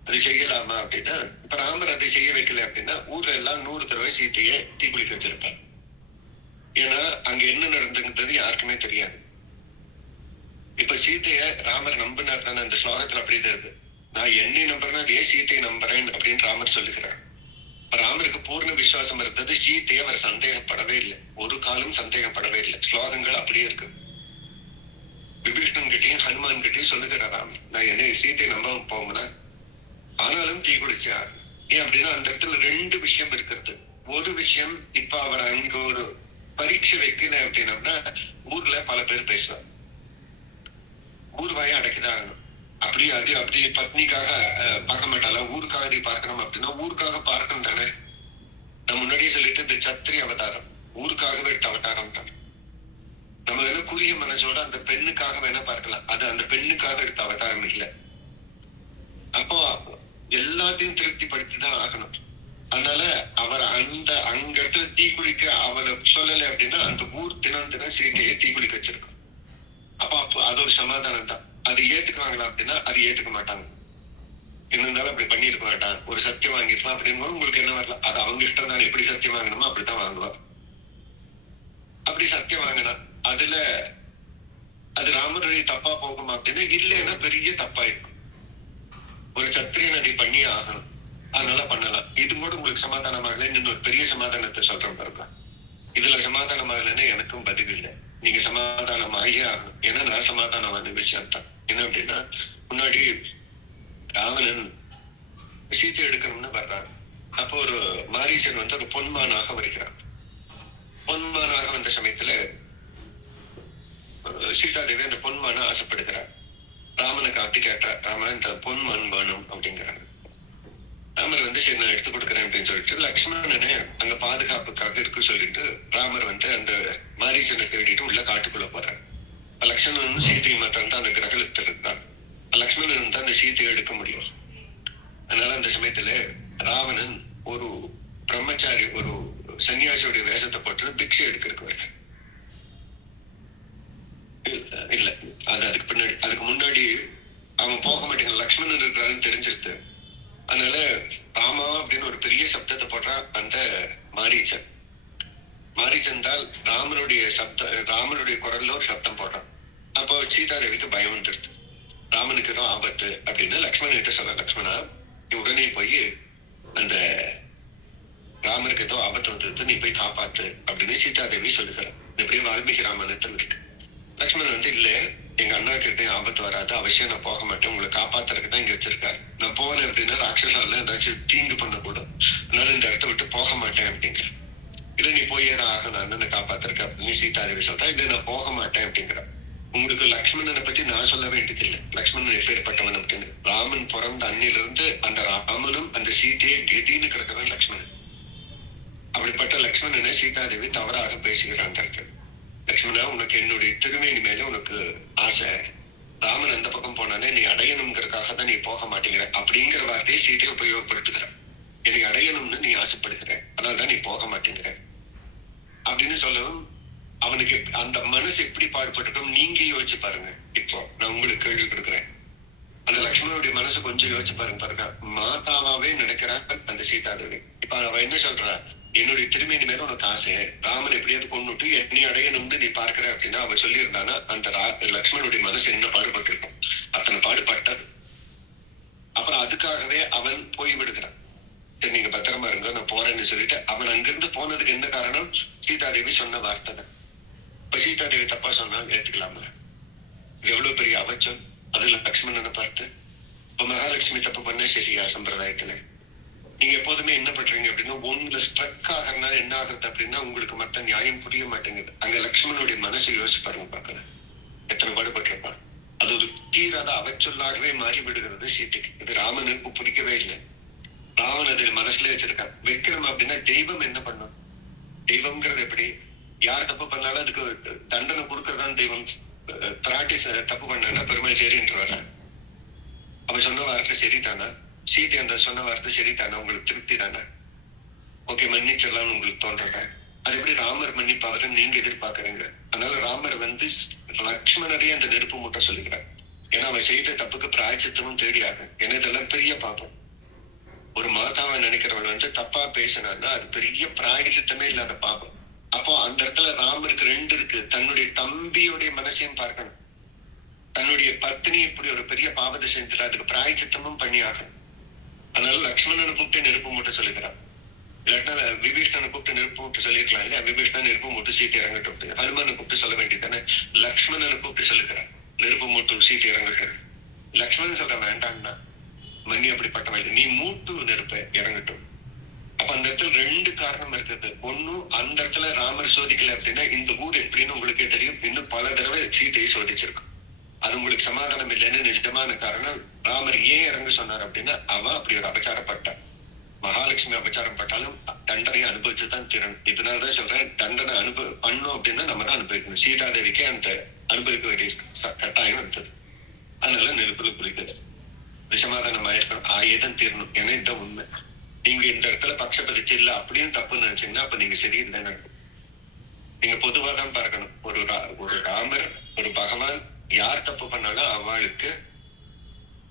அது செய்யலாமா அப்படின்னா, இப்ப ராமர் அதை செய்ய வைக்கல அப்படின்னா ஊர்ல எல்லாம் 100 தடவை சீத்தைய தீக்குளிக்க வச்சிருப்பார். ஏன்னா அங்க என்ன நடந்துங்கிறது யாருக்குமே தெரியாது. இப்ப சீத்தைய ராமர் நம்பினார் தானே. அந்த ஸ்லோகத்துல அப்படி தெரியுது. நான் என்னை நம்புறேன் ஏன் சீத்தையை நம்புறேன் அப்படின்னு ராமர் சொல்லுகிறார். ராமருக்கு பூர்ண விசுவாசம் இருந்தது. சீத்தையை அவர் சந்தேகப்படவே இல்லை. ஒரு காலம் சந்தேகப்படவே இல்லை. ஸ்லோகங்கள் அப்படியே இருக்கு. விபீஷணன் கிட்டையும் ஹனுமான் கிட்டையும் சொல்லுகிறார் ராமர், நான் என்ன சீத்தையை நம்ப போகும்னா ஆனாலும் தீ குடிச்சார். ஏன் அப்படின்னா அந்த இடத்துல 2 விஷயம் இருக்கிறது. ஒரு விஷயம், இப்ப அவர் அங்க ஒரு பரீட்சை வைக்கல அப்படின்னம்னா ஊர்ல பல பேர் பேசுவார். ஊர் வாயை அடைக்கதான் ஆகணும். அப்படி பத்னிக்காக பார்க்க மாட்டாள, ஊருக்காக நீ பார்க்கணும் அப்படின்னா ஊருக்காக பார்க்கணும் தானே. நான் முன்னாடியே சொல்லிட்டு இந்த சத்திரி அவதாரம் ஊருக்காகவே எடுத்த அவதாரம் தான். நம்ம வேணா குறுகிய மனசோட அந்த பெண்ணுக்காக வேணா பார்க்கலாம். அது அந்த பெண்ணுக்காக எடுத்த அவதாரம் இல்லை. அப்போ எல்லாத்தையும் திருப்திப்படுத்தி தான் ஆகணும். அதனால அவர் அங்க இடத்துல தீ குளிக்க அவளை சொல்லலை அப்படின்னா அந்த ஊர் தினம் சீதையை தீ குளிக்க வச்சிருக்கும். அப்ப அது ஒரு சமாதானம் தான். அது ஏத்துக்குவாங்களா அப்படின்னா அது ஏத்துக்க மாட்டாங்க. இருந்தாலும் அப்படி பண்ணிருக்க மாட்டான். ஒரு சத்தியம் வாங்கிருக்கலாம் அப்படின்னு உங்களுக்கு என்ன வரலாம். அது அவங்க இஷ்டம் தான். எப்படி சத்தியம் வாங்கணுமோ அப்படித்தான் வாங்குவா. அப்படி சத்தியம் வாங்கினா அதுல அது ராமருடைய தப்பா போகுமா அப்படின்னா இல்லைன்னா பெரிய தப்பா இருக்கும். ஒரு சத்திரியன் அதை பண்ணியே ஆகணும். அதனால பண்ணலாம். இது கூட உங்களுக்கு சமாதானமாகல. இன்னொரு பெரிய சமாதானத்தை சொல்றேன் பாருங்க. இதுல சமாதானமாகலன்னா எனக்கும் பதில் இல்லை. நீங்க சமாதானம் ஆகியே ஆகணும். ஏன்னா நான் சமாதானமான விஷயம் தான். என்ன அப்படின்னா முன்னாடி ராவணன் சீத்தை எடுக்கணும்னு வர்றான். அப்போ ஒரு மாரீசன் ஒரு பொன்மானாக வருகிறான். பொன்மானாக வந்த சமயத்துல சீதாதேவி அந்த பொன்மான ஆசைப்படுகிறார். ராமனை காட்டி கேட்டார், ராமன் இந்த பொன்மான் வேணும் அப்படிங்கிறாங்க. ராமர் சரி நான் எடுத்து கொடுக்குறேன் அப்படின்னு சொல்லிட்டு லக்ஷ்மணனை அங்க பாதுகாப்புக்காக இருக்கு சொல்லிட்டு ராமர் அந்த மாரீசனை தேடிட்டு உள்ள காட்டுக்குள்ள போறாரு. லக்ஷ்மணனும் சீத்தையும் மாத்திரம் தான் அந்த கிரகத்தில் இருந்தான். லக்ஷ்மணன் தான் அந்த சீத்தையை எடுக்க முடியும். அதனால அந்த சமயத்துல ராவணன் ஒரு பிரம்மச்சாரி ஒரு சன்னியாசியோடைய வேஷத்தை போட்டு பிக்ஷை எடுக்கிறதுக்கு வருது. இல்ல அது அதுக்கு முன்னாடி அவன் போக மாட்டேங்க. லக்ஷ்மணன் இருக்கிறான்னு தெரிஞ்சிருது. அதனால ராமா அப்படின்னு ஒரு பெரிய சப்தத்தை போடுறான் அந்த மாரீச்சன். மாரீச்சன் தான் ராமனுடைய குரல்ல ஒரு சப்தம் போடுறான். அப்போ சீதாதேவிக்கு பயம் வந்துடுது. ராமனுக்கு ஏதோ ஆபத்து அப்படின்னு லக்ஷ்மணன் கிட்ட சொல்ற, லக்ஷ்மணா நீ உடனே போய் அந்த ராமருக்கு ஏதோ ஆபத்து வந்துடுது, நீ போய் காப்பாத்து அப்படின்னு சீதாதேவி சொல்லுகிறார். இப்படியே வால்மீகி ராமாயணத்தில் இருக்கு. லக்ஷ்மணன் இல்ல எங்க அண்ணாக்கு இருக்க ஆபத்து வராது, அவசியம் நான் போக மாட்டேன், உங்களை காப்பாத்துறதுக்கு தான் இங்க வச்சிருக்காரு. நான் போனேன் அப்படின்னா ராட்சசால ஏதாச்சும் தீங்கு பண்ணக்கூடும், அதனால இந்த இடத்த விட்டு போக மாட்டேன் அப்படிங்கிற. இல்ல நீ போயேதான் ஆக நான் அண்ணனை காப்பாத்துறக்கு அப்படின்னு சீதாதேவி சொல்றேன். இல்ல நான் போக மாட்டேன் அப்படிங்கிற. உங்களுக்கு லக்ஷ்மணனை பத்தி நான் சொல்ல வேண்டியது இல்லை. லக்ஷ்மணன் எப்பேற்பட்டவன் அப்படின்னு. ராமன் பிறந்த அன்னிலிருந்து அந்த ராமனும் அந்த சீதையை கெதின்னு கிடக்கிறவன் லக்ஷ்மணன். அப்படிப்பட்ட லக்ஷ்மணனை சீதாதேவி தவறாக பேசுகிறான். லக்ஷ்மணா உனக்கு என்னுடைய திருமேனி மேல உனக்கு ஆசை, ராமன் அந்த பக்கம் போனானே நீ அடையணுங்கிறதுக்காக தான் நீ போக மாட்டேங்கிற அப்படிங்கிற வார்த்தையை சீதையை உபயோகப்படுத்துகிற. என்னை அடையணும்னு நீ ஆசைப்படுகிற, அதனால்தான் நீ போக மாட்டேங்கிற அப்படின்னு சொல்லவும் அவனுக்கு அந்த மனசு எப்படி பாடுபட்டுட்டோம் நீங்க யோசிச்சு பாருங்க. இப்போ நான் உங்களுக்கு கேள்வி கொடுக்குறேன். அந்த லக்ஷ்மணனுடைய மனசு கொஞ்சம் யோசிச்சு பாருங்க. மாதாவாவே நினைக்கிறான் அந்த சீதாதேவி. இப்ப அவ என்ன சொல்றா, என்னுடைய திருமேனி மேல உனக்கு ஆசை, ராமன் எப்படியாவது கொண்டுட்டு என்னை அடையணும்னு நீ பார்க்கிற அப்படின்னா அவன் சொல்லியிருந்தானா அந்த லக்ஷ்மணனுடைய மனசு என்ன பாடுபட்டிருக்கும். அத்தனை பாடுபட்டார். அப்புறம் அதுக்காகவே அவன் போய் விடுகிறான். சரி நீங்க பத்திரமா இருங்க நான் போறேன்னு சொல்லிட்டு அவன் அங்கிருந்து போனதுக்கு என்ன காரணம், சீதாதேவி சொன்ன வார்த்தை தான். இப்ப சீதாதேவி தப்பா சொன்னா ஏத்துக்கலாமா? எவ்வளவு பெரிய அவச்சம் அது லக்ஷ்மணனை பார்த்து. இப்ப மகாலட்சுமி தப்பு பண்ண சரியா சம்பிரதாயத்துல? நீங்க எப்போதுமே என்ன பண்றீங்க அப்படின்னா, ஒண்ணுல ஸ்ட்ரக் ஆகிறதுனால என்ன ஆகுறது அப்படின்னா, உங்களுக்கு மத்த நியாயம் புரிய மாட்டேங்குது. அங்க லக்ஷ்மணனுடைய மனசை யோசிச்சு பாருங்க பார்க்கலாம், எத்தனை பாடுபட்டிருப்பான். அது ஒரு தீராத அவச்சொல்லாகவே மாறி விடுகிறது சீதைக்கு. இது ராமனுக்கு பிடிக்கவே இல்லை. ராமன் அதில் மனசுல வச்சிருக்கான். வைக்கணும் அப்படின்னா தெய்வம் என்ன பண்ணும்? தெய்வம்ங்கிறது எப்படி? யார் தப்பு பண்ணாலும் அதுக்கு தண்டனை கொடுக்கறதான் தெய்வம். பிராக்டிஸ் தப்பு பண்ணா பெருமாள் சரின்னு வர, அவன் சொன்ன வார்த்தை சரிதானா? சீதை அந்த சொன்ன வார்த்தை சரிதானா? உங்களுக்கு திருப்தி தானே? ஓகே, மன்னிச்சிடலாம்னு உங்களுக்கு தோன்றத? அது எப்படி ராமர் மன்னிப்பாவரை நீங்க எதிர்பார்க்கறீங்க? அதனால ராமர் லக்ஷ்மணரையே அந்த நெருப்பு மூட்ட சொல்லிக்கிறார். ஏன்னா அவன் செய்த தப்புக்கு பிராயச்சித்தமும் தேடியாங்க. ஏன்னா இதெல்லாம் பெரிய பாப்பம். ஒரு மாதாவை நினைக்கிறவன் தப்பா பேசினான்னா அது பெரிய பிராயச்சித்தமே இல்லாத பாப்பம். அப்போ அந்த இடத்துல ராமருக்கு ரெண்டு இருக்கு. தன்னுடைய தம்பியுடைய மனசையும் பார்க்கணும், தன்னுடைய பத்னி இப்படி ஒரு பெரிய பாவத்தை செஞ்சுட்டு அதுக்கு பிராயச்சித்தமும் பண்ணி ஆகணும். அதனால லக்ஷ்மணனை கூப்பிட்டு நெருப்பு மூட்ட சொல்லிக்கிறான். இல்லாட்டினா விபீஷ்ணனை கூப்பிட்டு நெருப்பு மூட்டு சொல்லிருக்கலாம் இல்லையா? விபீஷ்ணன் நெருப்பு மூட்டு சீத்தை இறங்கட்டும். ஹனுமனை கூப்பிட்டு சொல்ல வேண்டியதானே? லக்ஷ்மணனை கூப்பிட்டு சொல்லுகிறான் நெருப்பு மூட்டு சீத்தை இறங்கட்டும். லக்ஷ்மணன் சொல்ற வேண்டாம்னா, மன்னி அப்படிப்பட்டவன், நீ மூட்டு நெருப்ப இறங்கட்டும். அப்ப அந்த இடத்துல ரெண்டு காரணம் இருக்குது. ஒன்னும் அந்த இடத்துல ராமர் சோதிக்கல அப்படின்னா இந்த ஊர் எப்படின்னு உங்களுக்கே தெரியும். இன்னும் பல தடவை சீத்தையை சோதிச்சிருக்கும். அது உங்களுக்கு சமாதானம் இல்லைன்னு நிஜமான காரணம். ராமர் ஏன் இறங்க சொன்னார் அப்படின்னா, அவன் அப்படி ஒரு அபச்சாரப்பட்டான். மகாலட்சுமி அபச்சாரம் பட்டாலும் தண்டனை அனுபவிச்சுதான் தீரணும். இதனாலதான் சொல்றேன், தண்டனை பண்ணும் அப்படின்னா நம்ம தான் அனுபவிக்கணும். சீதாதேவிக்கே அந்த அனுபவிக்க வேண்டிய கட்டாயம் இருந்தது. அதனால நெருப்புல குளிக்கிறது இது சமாதானம் ஆயிருக்கணும், ஆயேதான் தீரணும். ஏன்னா இந்த உண்மை. நீங்க இந்த இடத்துல பட்சபதிச்சு இல்ல அப்படியும் தப்புன்னு நினைச்சீங்கன்னா அப்ப நீங்க சரியில்லைன்னு. நீங்க பொதுவாதான் பார்க்கணும். ஒரு ராமர், ஒரு பகவான் யார் தப்பு பண்ணாலும் அவளுக்கு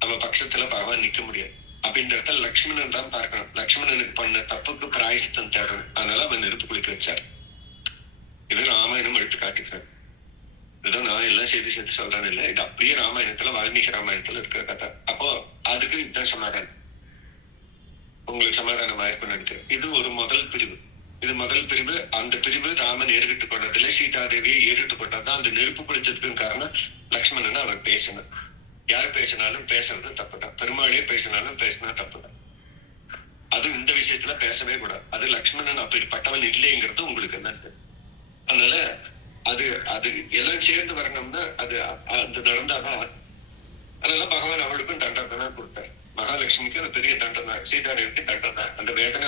அவன் பட்சத்துல பகவான் நிக்க முடியாது. அப்ப இந்த இடத்துல லக்ஷ்மணன் தான் பார்க்கணும். லக்ஷ்மணனுக்கு பண்ண தப்புக்கு பிராயசித்தம் தேடணும். அதனால அவன் நெருப்பு குளிக்க வச்சார். இது ராமாயணம் எடுத்து காட்டுகிறேன். இதை நான் எல்லாம் சேர்த்து சொல்றேன் இல்லை, இது அப்படியே ராமாயணத்துல வால்மீகி ராமாயணத்துல இருக்கிற கதை. அப்போ அதுக்கு இதுதான் சமாதானம். உங்களுக்கு சமாதானம் ஆயிருக்குன்னு நினைக்கிறேன். இது ஒரு முதல் பிரிவு. இது முதல் பிரிவு. அந்த பிரிவு ராமன் ஏறிட்டு கொண்டதில்லை, சீதாதேவியை ஏறிட்டு கொண்டதுதான். அந்த நெருப்பு குளிச்சதுக்கு காரணம் லக்ஷ்மணன் அவர் பேசணும். யாரு பேசினாலும் பேசுறது தப்புதான். பெருமாளே பேசினாலும் பேசினா தப்புதான். அது இந்த விஷயத்துல பேசவே கூடாது. அது லக்ஷ்மணன் அப்படிப்பட்டவன் இல்லைங்கிறது உங்களுக்கு என்ன? அதனால அது அது எல்லாம் சேர்ந்து வரணும்னா அது நடந்தாதான். அதனால பகவான் அவளுக்கும் தண்டனை கொடுத்தார். மகாலட்சுமிக்கு அது பெரிய தண்டனை, சீதாதேவிக்கு தண்டனை. அந்த வேதனை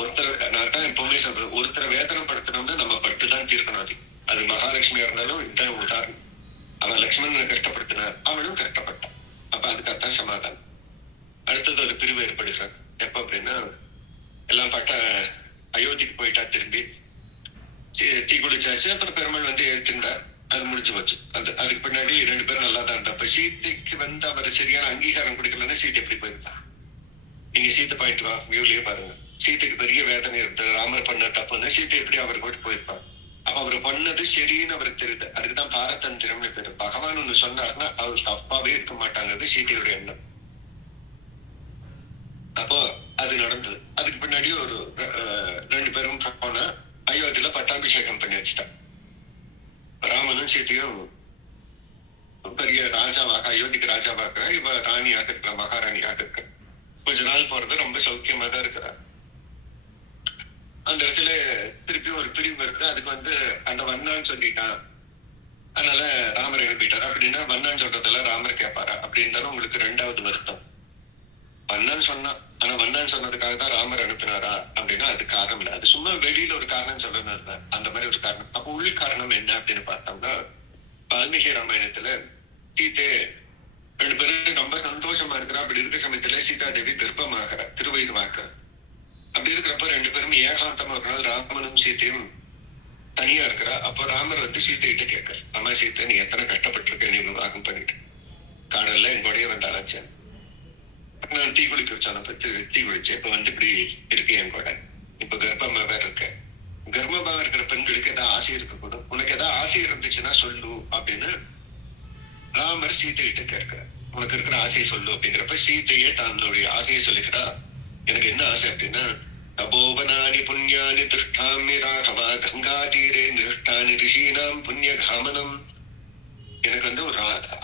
ஒருத்தர், நான் தான் எப்பவுமே சொல்றேன், ஒருத்தரை வேதனை படுத்தணும்னா நம்ம பட்டுதான் தீர்க்கணும். அது மகாலட்சுமியா இருந்தாலும் இதுதான் உதாரணம். அவன் லக்ஷ்மணனை கஷ்டப்படுத்தினார், அவளும் கஷ்டப்பட்டான். அப்ப அதுக்காகத்தான் சமாதானம். அடுத்தது ஒரு பிரிவு ஏற்படுகிறார். எப்ப அப்படின்னா, எல்லாம் அயோத்திக்கு போயிட்டா, திரும்பி தீ குளிச்சாச்சு. அப்புறம் பெருமாள் ஏற்றிருந்தா, அது முடிஞ்சு போச்சு. அதுக்கு பின்னாடி ரெண்டு பேரும் நல்லா தான் இருந்தா. அப்ப சீதைக்கு அவர் சரியான அங்கீகாரம் கொடுக்கலன்னா சீத்தை எப்படி போயிருந்தா? நீங்க சீத்தை பாயிண்ட் ஆஃப் வியூலயே பாருங்க. சீத்தைக்கு பெரிய வேதனை இருந்தது. ராமர் பண்ண தப்புன்னு சீத்தை எப்படி அவர் கூட போயிருப்பார்? அப்ப அவர் பண்ணது சரின்னு அவருக்கு தெரியுது. அதுக்குதான் பாரதந்திரம்னு பேரு. பகவான் ஒண்ணு சொன்னாருன்னா அவர் தப்பாவே இருக்க மாட்டாங்கிறது சீதையுடைய எண்ணம். அப்போ அது நடந்தது. அதுக்கு பின்னாடி ஒரு ரெண்டு பேரும் போன அயோத்தியில பட்டாபிஷேகம் பண்ணி வச்சுட்டான். ராமனும் சீதையும் பெரிய ராஜாவாக, அயோத்திக்கு ராஜாவாக, இவ ராணியாக இருக்கிற, மகாராணியாக இருக்கிற. கொஞ்ச நாள் போறது ரொம்ப சௌக்கியமா தான் இருக்கிறார். அந்த இடத்துல திருப்பி ஒரு பிரிவு இருக்கு. அதுக்கு அந்த வண்ணான்னு சொல்லிட்டான், அதனால ராமர் எழுப்பிட்டார். அப்படின்னா வண்ணான்னு சொல்றதெல்லாம் ராமர் கேட்பாரா அப்படின்னு தானே உங்களுக்கு ரெண்டாவது வருத்தம். வண்ணான்னு சொன்னான், ஆனா வண்ணான்னு சொன்னதுக்காக தான் ராமர் அனுப்பினாரா அப்படின்னா அது காரணம் இல்லை. அது சும்மா வெளியில ஒரு காரணம் சொல்லணும், அந்த மாதிரி ஒரு காரணம். அப்ப உள் காரணம் என்ன அப்படின்னு பார்த்தோம்னா, வால்மீகி ராமாயணத்துல சீதை ரெண்டு பேரும் ரொம்ப சந்தோஷமா இருக்கிறா. அப்படி இருக்க சமயத்துல சீதாதேவி கர்ப்பமாகிற, திருவயிறுவாக்குற. அப்படி இருக்கிறப்ப ரெண்டு பேரும் ஏகாந்தமா இருக்கிறாள். ராமனும் சீத்தையும் தனியா இருக்கிறா. அப்ப ராமர் சீத்தைகிட்ட கேட்கிறார், அம்மா சீத்தை, நீ எத்தனை கஷ்டப்பட்டிருக்க நீ விவாகம் பண்ணிட்டு? காடல்ல எங்கூடயே அழைச்சேன், நான் தீ குளிக்க வச்சான தீ குளிச்சு இப்ப இப்படி இருக்கு என் கூட. இப்ப கர்ப்பமா வேற இருக்க. கர்ப்பமா இருக்கிற பெண்களுக்கு ஏதாவது ஆசை இருக்கக்கூடும், உனக்கு ஏதாவது ஆசை இருந்துச்சுன்னா சொல்லு அப்படின்னு ராமர் சீத்தைகிட்ட கேட்கிற. உனக்கு இருக்கிற ஆசையை சொல்லு அப்படிங்கிறப்ப சீத்தையே தன்னுடைய ஆசையை சொல்லிக்கிறா. எனக்கு என்ன ஆசை அப்படின்னா, தபோவனானி புண்ணியானி திருஷ்டாமி ராகவா கங்கா தீரே நிருஷ்டானி ரிஷீனாம் புண்ணிய காமனம் எனக்கு வந்து ஒரு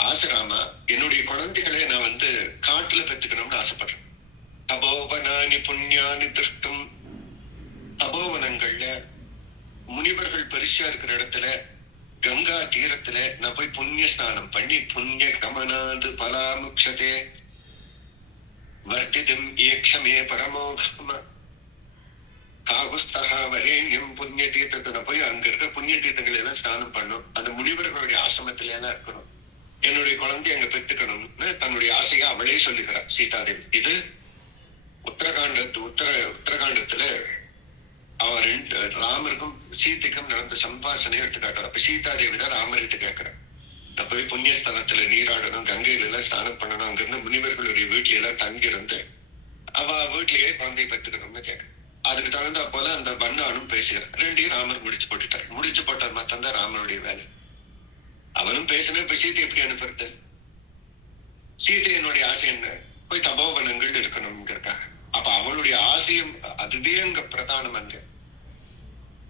ஆசை ராமா, என்னுடைய குழந்தைகளை நான் வந்து காட்டுல பெத்துக்கணும்னு ஆசைப்படுறேன். தபோவனானி புண்ணியானி திருஷ்டும், தபோவனங்கள்ல முனிவர்கள் பெருசா இருக்கிற இடத்துல கங்கா தீரத்துல நான் போய் புண்ணிய ஸ்நானம் பண்ணி புண்ணிய கமனாது பலாமுக்ஷதே வர்த்திதம் ஏக்ஷமே பரமோகம காகுஸ்தக வரேண்யம் புண்ணிய தீர்த்தத்துல போய் அங்க இருக்க புண்ணிய தீர்த்தங்களை எல்லாம் ஸ்நானம் பண்ணும். அந்த முனிவர்களுடைய ஆசிரமத்தில எல்லாம் இருக்கணும். என்னுடைய குழந்தை அங்க பெற்றுக்கணும்னு தன்னுடைய ஆசையை அவளே சொல்லுகிறார் சீதாதேவி. இது உத்தரகாண்டத்துல அவர் ராமருக்கும் சீதைக்கும் நடந்த சம்பாஷனை எடுத்து காட்டுறார். அப்ப சீதாதேவி தான் ராமர்கிட்ட கேட்கிறார், நான் போய் புண்ணியஸ்தலத்துல நீராடணும், கங்கையில எல்லாம் ஸ்நானம் பண்ணணும், அங்கிருந்து முனிவர்களுடைய வீட்டுல எல்லாம் தங்கி இருந்து அவ வீட்லயே குழந்தையை பெற்றுக்கணும்னு கேட்க. அதுக்கு தகுந்தா போல அந்த பன்னானும் பேசுகிறார். ரெண்டையும் ராமர் முடிச்சு போட்டுட்டார். முடிச்சு போட்டது மாத்தான் தான் ராமனுடைய வேலை. அவனும் பேசின, இப்ப சீதை எப்படி அனுப்புறது? சீதை என்னுடைய ஆசை என்ன? போய் தபோவனங்கள் இருக்கணும்ங்கிறக்காக. அப்ப அவளுடைய ஆசையும் அதுவே அங்க பிரதானம். அங்க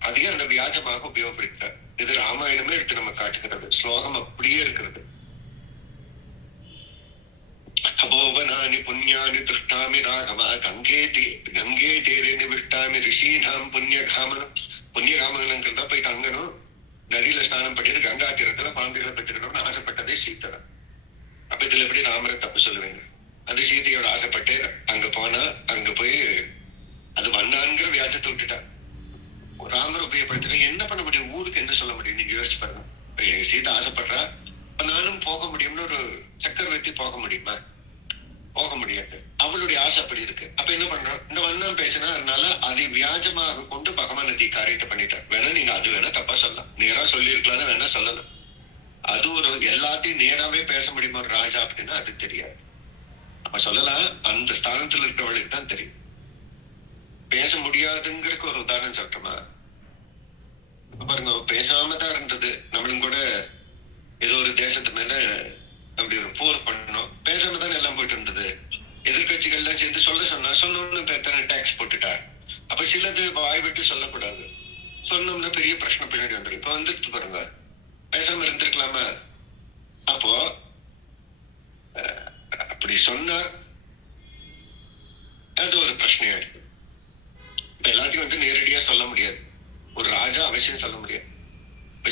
அதையே அந்த வியாஜமாக உபயோகப்படுத்துறார். இது ராமாயணமே எடுத்து நம்ம காட்டுகிறது. ஸ்லோகம் அப்படியே இருக்கிறது. தபோவனானி புண்ணியானி திருஷ்டாமி ராகவ கங்கே தேரே நிவிஷ்டாமி ரிஷீனாம் புண்ணியகாமனங்கிறத போய் தங்கணும், நதியில ஸ்நானம் பண்ணிட்டு கங்கா தீரத்துல குழந்தைகளை பெற்றுக்கணும்னு ஆசைப்பட்டதே சீதை. அப்ப இதுல எப்படி ராமரை தப்பு சொல்லுவீங்க? அது சீதையோட ஆசைப்பட்டு அங்க போனா அங்க போய் அது வண்ணான்கிற வியாஜத்தை விட்டுட்டா. ராமர் உபயோகப்படுத்தினா என்ன பண்ண முடியும்? ஊருக்கு என்ன சொல்ல முடியும்? நீங்க யோசிச்சு பாருங்க. எங்க சீதை ஆசைப்படுறா, நானும் போக முடியும்னு ஒரு சக்கரவர்த்தி போக முடியுமா? போக முடியாது. அவளுடைய ஆசை அப்படி இருக்கு. அப்ப என்ன பண்றோம்? இந்த வண்ணம் பேசினா அதனால அதை வியாஜமாக கொண்டு பகவான் நதி காரியத்தை பண்ணிட்டார். வேணா நீங்க அது வேணா தப்பா சொல்லலாம், நேரா சொல்லி இருக்கலாம்னு வேணா சொல்லலாம். அது ஒரு எல்லாத்தையும் நேராவே பேச முடியுமா ஒரு ராஜா அப்படின்னா அது தெரியாது. அப்ப சொல்லலாம், அந்த ஸ்தானத்துல இருக்கிறவளுக்கு தான் தெரியும். பேச முடியாதுங்கிறதுக்கு ஒரு உதாரணம் சொல்லட்டுமா? பாருங்க, பேசாம தான் இருந்தது. நம்மளும் கூட ஏதோ ஒரு தேசத்து மேல அப்படி ஒரு போர் பண்ணணும், பேசாம தானே எல்லாம் போயிட்டு இருந்தது. எதிர்கட்சிகள் எல்லாம் சேர்ந்து சொன்னோம்னு எத்தனை டாக்ஸ் போட்டுட்டார். அப்ப சிலது வாய் விட்டு சொல்லக்கூடாது, சொன்னோம்னா பெரிய பிரச்சனை பின்னாடி வந்துடும். இப்ப வந்துட்டு பாருங்க, பேசாம இருந்திருக்கலாமா? அப்போ அப்படி சொன்னார், அது ஒரு பிரச்சனையாயிடுது. இப்ப எல்லாத்தையும் வந்து நேரடியா சொல்ல முடியாது. ஒரு ராஜா அவசியம் சொல்ல முடியாது.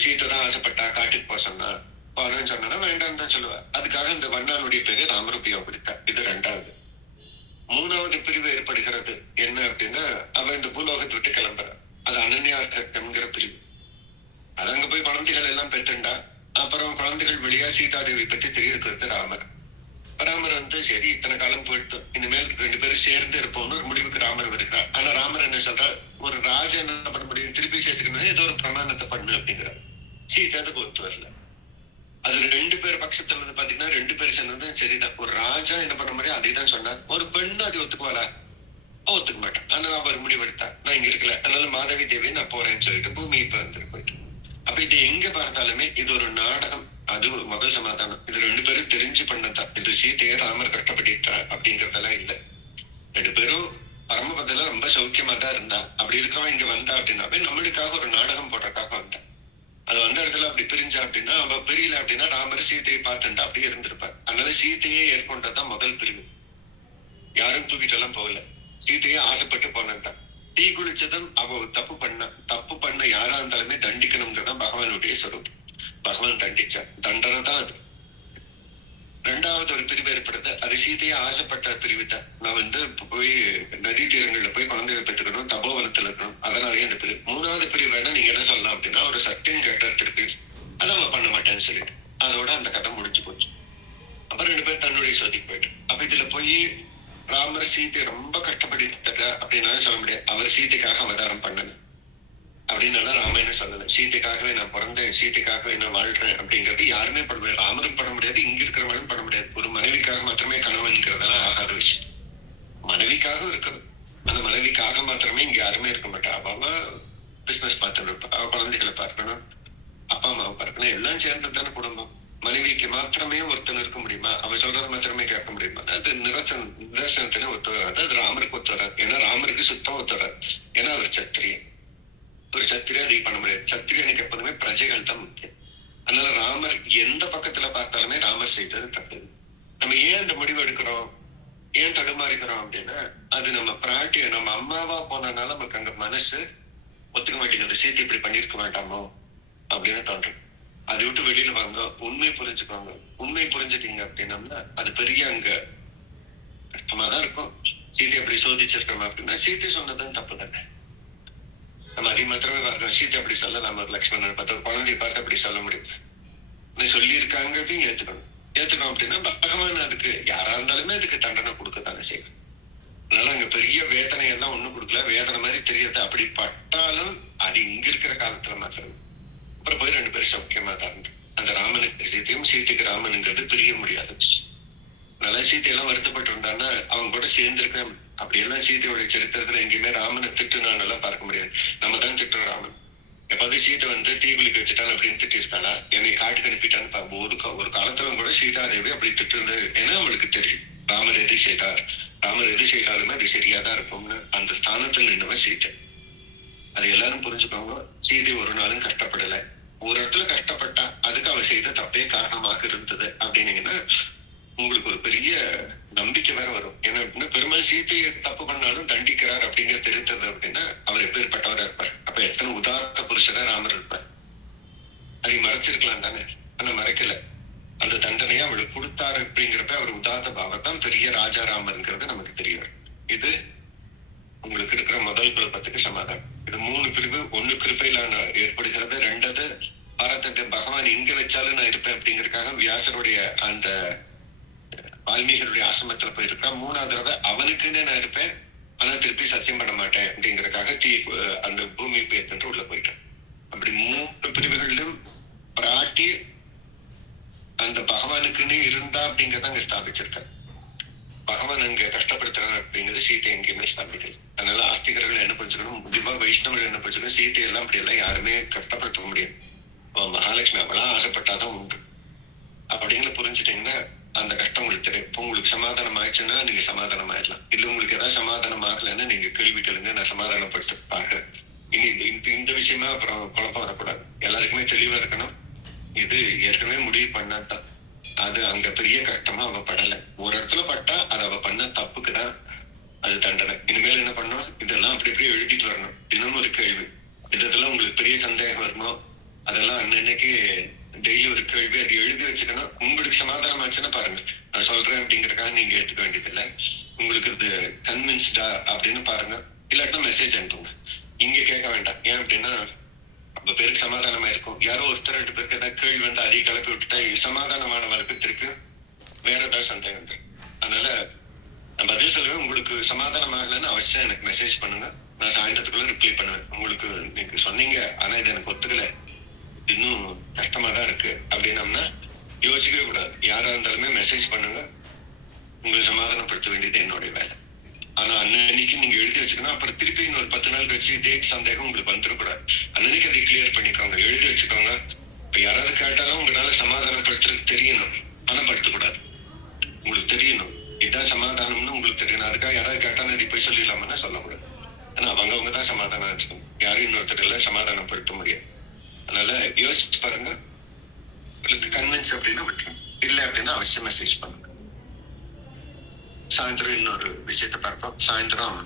சீத்தை தான் ஆசைப்பட்டா, காட்டுக்கு போக சொன்னா, போனேன்னு சொன்னா வேண்டாம் தான் சொல்லுவேன். அதுக்காக இந்த வண்ணானுடைய பேரு ராமர் உபயோகப்படுத்தார். இது ரெண்டாவது. மூணாவது பிரிவு ஏற்படுகிறது என்ன அப்படின்னா, அவன் இந்த பூலோகத்தை விட்டு கிளம்புறான். அது அனன்யார்க்கிற பிரிவு. அது அங்க போய் குழந்தைகள் எல்லாம் பெற்றுண்டா. அப்புறம் குழந்தைகள் வழியா சீதாதேவி பத்தி தெரியிருக்கிறது ராமர். ராமர் வந்து சரி இத்தனை காலம் போயிட்டு இனிமேல் 2 பேரும் சேர்ந்து இருப்போம்னு ஒரு முடிவுக்கு ராமர் வருகிறார். ஆனா ராமர் என்ன சொல்றார்? ஒரு ராஜா என்ன பண்ண முடியும்? திருப்பி சேர்த்துக்கணும், ஏதோ ஒரு பிரமாணத்தை பண்ணு அப்படிங்கிறார். சீதை அதுக்கு ஒத்து வரல. அது 2 பேர் பட்சத்துல இருந்து பாத்தீங்கன்னா 2 பேர் சொன்னதும் சரிதான். ஒரு ராஜா என்ன பண்ண முடியும் அதை தான் சொன்னார். ஒரு பெண்ணு அது ஒத்துக்குவாளா? ஒத்துக்க மாட்டான். அதனால அவர் முடிவெடுத்தார், நான் இங்க இருக்கல, அதனால மாதவி தேவி நான் போறேன்னு சொல்லிட்டு பூமி இப்ப வந்துட்டு போயிட்டு. அப்ப இது எங்க பார்த்தாலுமே இது ஒரு நாடகம். அது ஒரு முதல் சமாதானம். இது 2 பேரும் தெரிஞ்சு பண்ணதான். இது சீதையை ராமர் கஷ்டப்பட்டுட்டார் அப்படிங்கறதெல்லாம் இல்லை. 2 பேரும் பரமபதத்துல ரொம்ப சௌக்கியமா தான் இருந்தா. அப்படி இருக்கிறவன் இங்க வந்தா அப்படின்னாவே நம்மளுக்காக ஒரு நாடகம் போடுறதுக்காக வந்தான். அது வந்த இடத்துல அப்படி பிரிஞ்சா அப்படின்னா, அவ பிரியல அப்படின்னா ராமர் சீதையை பார்த்துட்டா அப்படியே இருந்திருப்பார். அதனால சீதையே ஏற்கொண்டதான் முதல் பிரிவு. யாரும் தூக்கிட்டு எல்லாம் போகல, சீதையே ஆசைப்பட்டு போனதுதான். தீ குளிச்சதும் அவ தப்பு பண்ண யாரா இருந்தாலுமே தண்டிக்கணும்ன்றதான் பகவானுடைய சொரூபம். பகவான் தண்டிச்சா தண்டனை தான் அது. ரெண்டாவது ஒரு பிரிவு ஏற்படுது. அது சீதையே ஆசைப்பட்ட பிரிவு தான். நான் வந்து போய் நதி தீரங்கள்ல போய் குழந்தைகளை பெற்றுக்கணும், தபோவனத்துல இருக்கணும், அதனாலயே இந்த பிரிவு. மூணாவது பிரிவு வேணா நீங்க என்ன சொல்லலாம் அப்படின்னா, ஒரு சத்தியம் கேட்ட திருப்பி அதை அவன் பண்ண மாட்டேன்னு சொல்லிட்டு அதோட அந்த கதை முடிஞ்சு போச்சு. அப்ப 2 பேர் தன்னுடைய சொதிக்கு போயிட்டு. அப்ப இதுல போய் ராமர் சீதை ரொம்ப கஷ்டப்பட்டு அப்படின்னால சொல்ல முடியாது. அவர் சீதைக்காக அவதாரம் பண்ணல அப்படின்னால ராமாயணம் சொல்லல. சீதைக்காகவே நான் பிறந்தேன், சீதைக்காகவே நான் வாழ்றேன் அப்படிங்கிறது யாருமே பண்ண முடியாது. ராமரும் பண்ண முடியாது, இங்க இருக்கிறவங்களும் பண்ண முடியாது. ஒரு மனைவிக்காக மாத்திரமே கணவன்கிறதெல்லாம் ஆகாத விஷயம். மனைவிக்காக இருக்கணும், அந்த மனைவிக்காக மாத்திரமே இங்க யாருமே இருக்க மாட்டா. அவ பிசினஸ் பார்த்துட்டு இருப்பா, அவ குழந்தைகளை பார்க்கணும், அப்பா அம்மாவை பார்க்கணும், எல்லாம் சேர்ந்தது தானே குடும்பம். மனைவிக்கு மாத்திரமே ஒருத்தன் இருக்க முடியுமா? அவ சொல்றது மாத்திரமே கேட்க முடியுமா? அது நிதர்சனத்திலே ஒத்து வராது. அது ராமருக்கு ஒத்து வராது. ஏன்னா ராமருக்கு சுத்தம் ஒத்து வராது. ஏன்னா அவர் சத்திரியன். ஒரு சத்திரியன் அதை பண்ண முடியாது. சத்திரியனுக்கு எப்போதுமே பிரஜைகள் தான் முக்கியம். அதனால ராமர் எந்த பக்கத்துல பார்த்தாலுமே ராமர் செய்தது தப்பு. நம்ம ஏன் அந்த முடிவு எடுக்கிறோம், ஏன் தடுமாறிக்கிறோம் அப்படின்னா, அது நம்ம பிராட்டிய நம்ம அம்மாவா போனதுனால நமக்கு அங்க மனசு ஒத்துக்க மாட்டேங்குது. சீத்தை இப்படி பண்ணிருக்க வேண்டாமோ அப்படின்னு தோன்றும். அதை விட்டு வெளியில வாங்க, உண்மை புரிஞ்சுக்கோங்க. உண்மை புரிஞ்சுட்டீங்க அப்படின்னம்னா அது பெரிய அங்க கஷ்டமாதான் இருக்கும். சீத்தை அப்படி சோதிச்சிருக்கோம் அப்படின்னா சீத்தை சொன்னதும் தப்பு தானே. நம்ம அதை மாத்திரமே பார்க்கணும். சீத்தை அப்படி சொல்ல நம்ம லட்சுமணன் பார்த்து ஒரு குழந்தைய பார்த்து அப்படி சொல்ல முடியும். சொல்லி இருக்காங்கிறதையும் ஏத்துக்கணும். ஏத்துக்கணும் அப்படின்னா பகவான் அதுக்கு யாரா இருந்தாலுமே அதுக்கு தண்டனை கொடுக்கத்தானே செய்யணும். அதனால அங்க பெரிய வேதனை எல்லாம் ஒண்ணும் கொடுக்கல. வேதனை மாதிரி தெரியறது. அப்படி பட்டாலும் அது இங்க இருக்கிற காலத்துல மாத்திரம். அப்புறம் போய் 2 பேரும் சௌக்கியமா தான் இருந்து அந்த ராமனுக்கு சீத்தையும் சீத்தைக்கு ராமனுங்கிறது பிரிய முடியாது. அதனால சீத்தையெல்லாம் வருத்தப்பட்டு இருந்தான்னா அவங்க கூட சேர்ந்திருக்கேன். அப்படியெல்லாம் சீத்தையோட சரித்திரத்துல எங்கேயுமே ராமனை திட்டுனான்னு எல்லாம் பார்க்க முடியாது. நம்ம தான் திட்டுறோம் ராமன். எப்பாவது சீதை தீக்குளிக்க வச்சுட்டான் அப்படின்னு திட்டிருக்காளா, என்னை காட்டுக்கு அனுப்பிட்டான்னு ஒரு காலத்துல கூட சீதாதேவி அப்படி திட்டுறது. ஏன்னா அவளுக்கு தெரியும் ராமர் எது செய்தார், ராமர் எது செய்தாலுமே அது சரியாதான் இருக்கும்னு அந்த ஸ்தானத்தில் நின்றவன் சீதை. அது எல்லாரும் புரிஞ்சுக்கோங்க. சீதை ஒரு நாளும் கஷ்டப்படல. ஒரு இடத்துல கஷ்டப்பட்டா அதுக்கு அவ செய்த தப்பே காரணமாக இருந்தது அப்படின்னீங்கன்னா உங்களுக்கு ஒரு பெரிய நம்பிக்கை வேற வரும். ஏன்னா அப்படின்னா பெருமாள் சீத்தையை தப்பு பண்ணாலும் தண்டிக்கிறார் அப்படிங்கிற தெரிந்தது அப்படின்னா அவர் எப்பேற்பட்டவரா இருப்பார். அப்ப எத்தனை உதாரண புருஷரா ராமர் இருப்பார். அதை மறைச்சிருக்கலாம் தானே, ஆனா மறைக்கல. அந்த தண்டனையை அவளுக்கு கொடுத்தாரு அப்படிங்கிறப்ப அவர் உதாத்த பாவம் தான் பெரிய ராஜாராமருங்கிறது நமக்கு தெரியும். இது உங்களுக்கு இருக்கிற முதல் குழப்பத்துக்கு சமாதானம். இது 3 பிரிவு. 1 கிருபையிலான ஏற்படுகிறது. 2வது பாரதத்தை பகவான் இங்க வச்சாலும் நான் இருப்பேன் அப்படிங்கறதுக்காக வியாசருடைய அந்த வால்மீகருடைய ஆசிரமத்துல போயிருக்கான். 3வது தடவை அவனுக்குன்னே நான் இருப்பேன், ஆனா திருப்பி சத்தியம் பண்ண மாட்டேன் அப்படிங்கறதுக்காக அந்த பூமி பேத்து உள்ள போயிட்டான். அப்படி 3 பிரிவுகளிலும் பிராட்டி அந்த பகவானுக்குன்னே இருந்தா அப்படிங்கறத அங்க ஸ்தாபிச்சிருக்காங்க. பகவான் அங்க கஷ்டப்படுத்துறாரு அப்படிங்கிறது சீத்தை எங்கேயுமே ஸ்தாபிக்கல. அதனால ஆஸ்திகர்கள் என்ன புரிஞ்சுக்கணும், முக்கியமா வைஷ்ணவர்கள் என்ன புரிஞ்சுக்கணும், சீத்தை எல்லாம் அப்படி எல்லாம் யாருமே கஷ்டப்படுத்த முடியாது. மகாலட்சுமி அவளா ஆசைப்பட்டாதான் உண்டு அப்படிங்கிற புரிஞ்சுட்டீங்கன்னா அந்த கஷ்டம் உங்களுக்கு தெரியும். இப்போ உங்களுக்கு சமாதானம் ஆயிடுச்சுன்னா நீங்க சமாதானம் ஆயிடலாம். இல்ல உங்களுக்கு ஏதாவது சமாதானம் ஆகலைன்னா நீங்க கேள்வி கேளுங்க, நான் சமாதானப்படுத்த பாக்குறேன். இனி இந்த விஷயமா அப்புறம் குழப்பம் வரக்கூடாது. எல்லாருக்குமே தெளிவா இருக்கணும். இது ஏற்கனவே முடிவு பண்ணாதான். அது அங்க பெரிய கஷ்டமா அவ படல. ஒரு இடத்துல பட்டா அது அவ பண்ண தப்புக்குதான் அது தண்டனை. இனிமேல் என்ன பண்ணோம், இதெல்லாம் அப்படி இப்படி எழுதிட்டு வரணும். தினமும் ஒரு கேள்வி. இதெல்லாம் உங்களுக்கு பெரிய சந்தேகம் வருமோ அதெல்லாம் அன்னைக்கு டெய்லி ஒரு கேள்வி அது எழுதி வச்சுக்கணும். உங்களுக்கு சமாதானம் ஆச்சுன்னா பாருங்க, நான் சொல்றேன் அப்படிங்கறதுக்காக நீங்க ஏத்துக்க வேண்டியதில்லை. உங்களுக்கு இது கன்வின்ஸ்டா அப்படின்னு பாருங்க. இல்லாட்டினா மெசேஜ் அனுப்புங்க. இங்க கேட்க வேண்டாம். ஏன் அப்படின்னா ரொம்ப பேருக்கு சமாதானமா இருக்கும். யாரோ ஒருத்தர் 2 பேருக்கு ஏதாவது கேள்வி அதிக கிளப்பி விட்டுட்டா சமாதானமானவருக்கு திருப்பி வேற ஏதாவது சந்தேகம் இருக்கு. அதனால நான் பதில் சொல்லுவேன். உங்களுக்கு சமாதானம் ஆகலைன்னு அவசியம் எனக்கு மெசேஜ் பண்ணுங்க. நான் சாயந்தரத்துக்குள்ள ரிப்ளை பண்ணுவேன். உங்களுக்கு நீங்க சொன்னீங்க ஆனா இது எனக்கு ஒத்துக்கல, இன்னும் கஷ்டமா தான் இருக்கு அப்படின்னம்னா யோசிக்கவே கூடாது. யாரா இருந்தாலுமே மெசேஜ் பண்ணுங்க. உங்களை சமாதானப்படுத்த வேண்டியது என்னுடைய வேலை. ஆனா அன்னைக்கு நீங்க எழுதி வச்சுக்கணும். அப்புறம் திருப்பி இன்னொரு 10 நாள் கழிச்சு இதே சந்தேகம் உங்களுக்கு வந்துடக்கூடாது. அன்னைக்கு அதை கிளியர் பண்ணிக்கோங்க, எழுதி வச்சுக்கோங்க. இப்ப யாராவது கேட்டாலும் உங்களால சமாதானப்படுத்துறது தெரியணும், ஆனா படுத்தக்கூடாது. உங்களுக்கு தெரியணும் இதுதான் சமாதானம்னு உங்களுக்கு தெரியணும். அதுக்காக யாராவது கேட்டாலும் இதை போய் சொல்லிடலாம்னா சொல்லக்கூடாது. ஆனா அவங்கதான் சமாதானம் வச்சுக்கணும். யாரும் இன்னொருத்தர் எல்லாம் சமாதானப்படுத்த முடியாது. அதனால யோசிச்சு பாருங்க. உங்களுக்கு கன்வின்ஸ் அப்படின்னா விட்டுரும், இல்லை அப்படின்னா அவசியம் மெசேஜ் பண்ணுங்க. சாயந்தரம் இன்னொரு விஷயத்த பார்ப்போம். சாயந்தரம்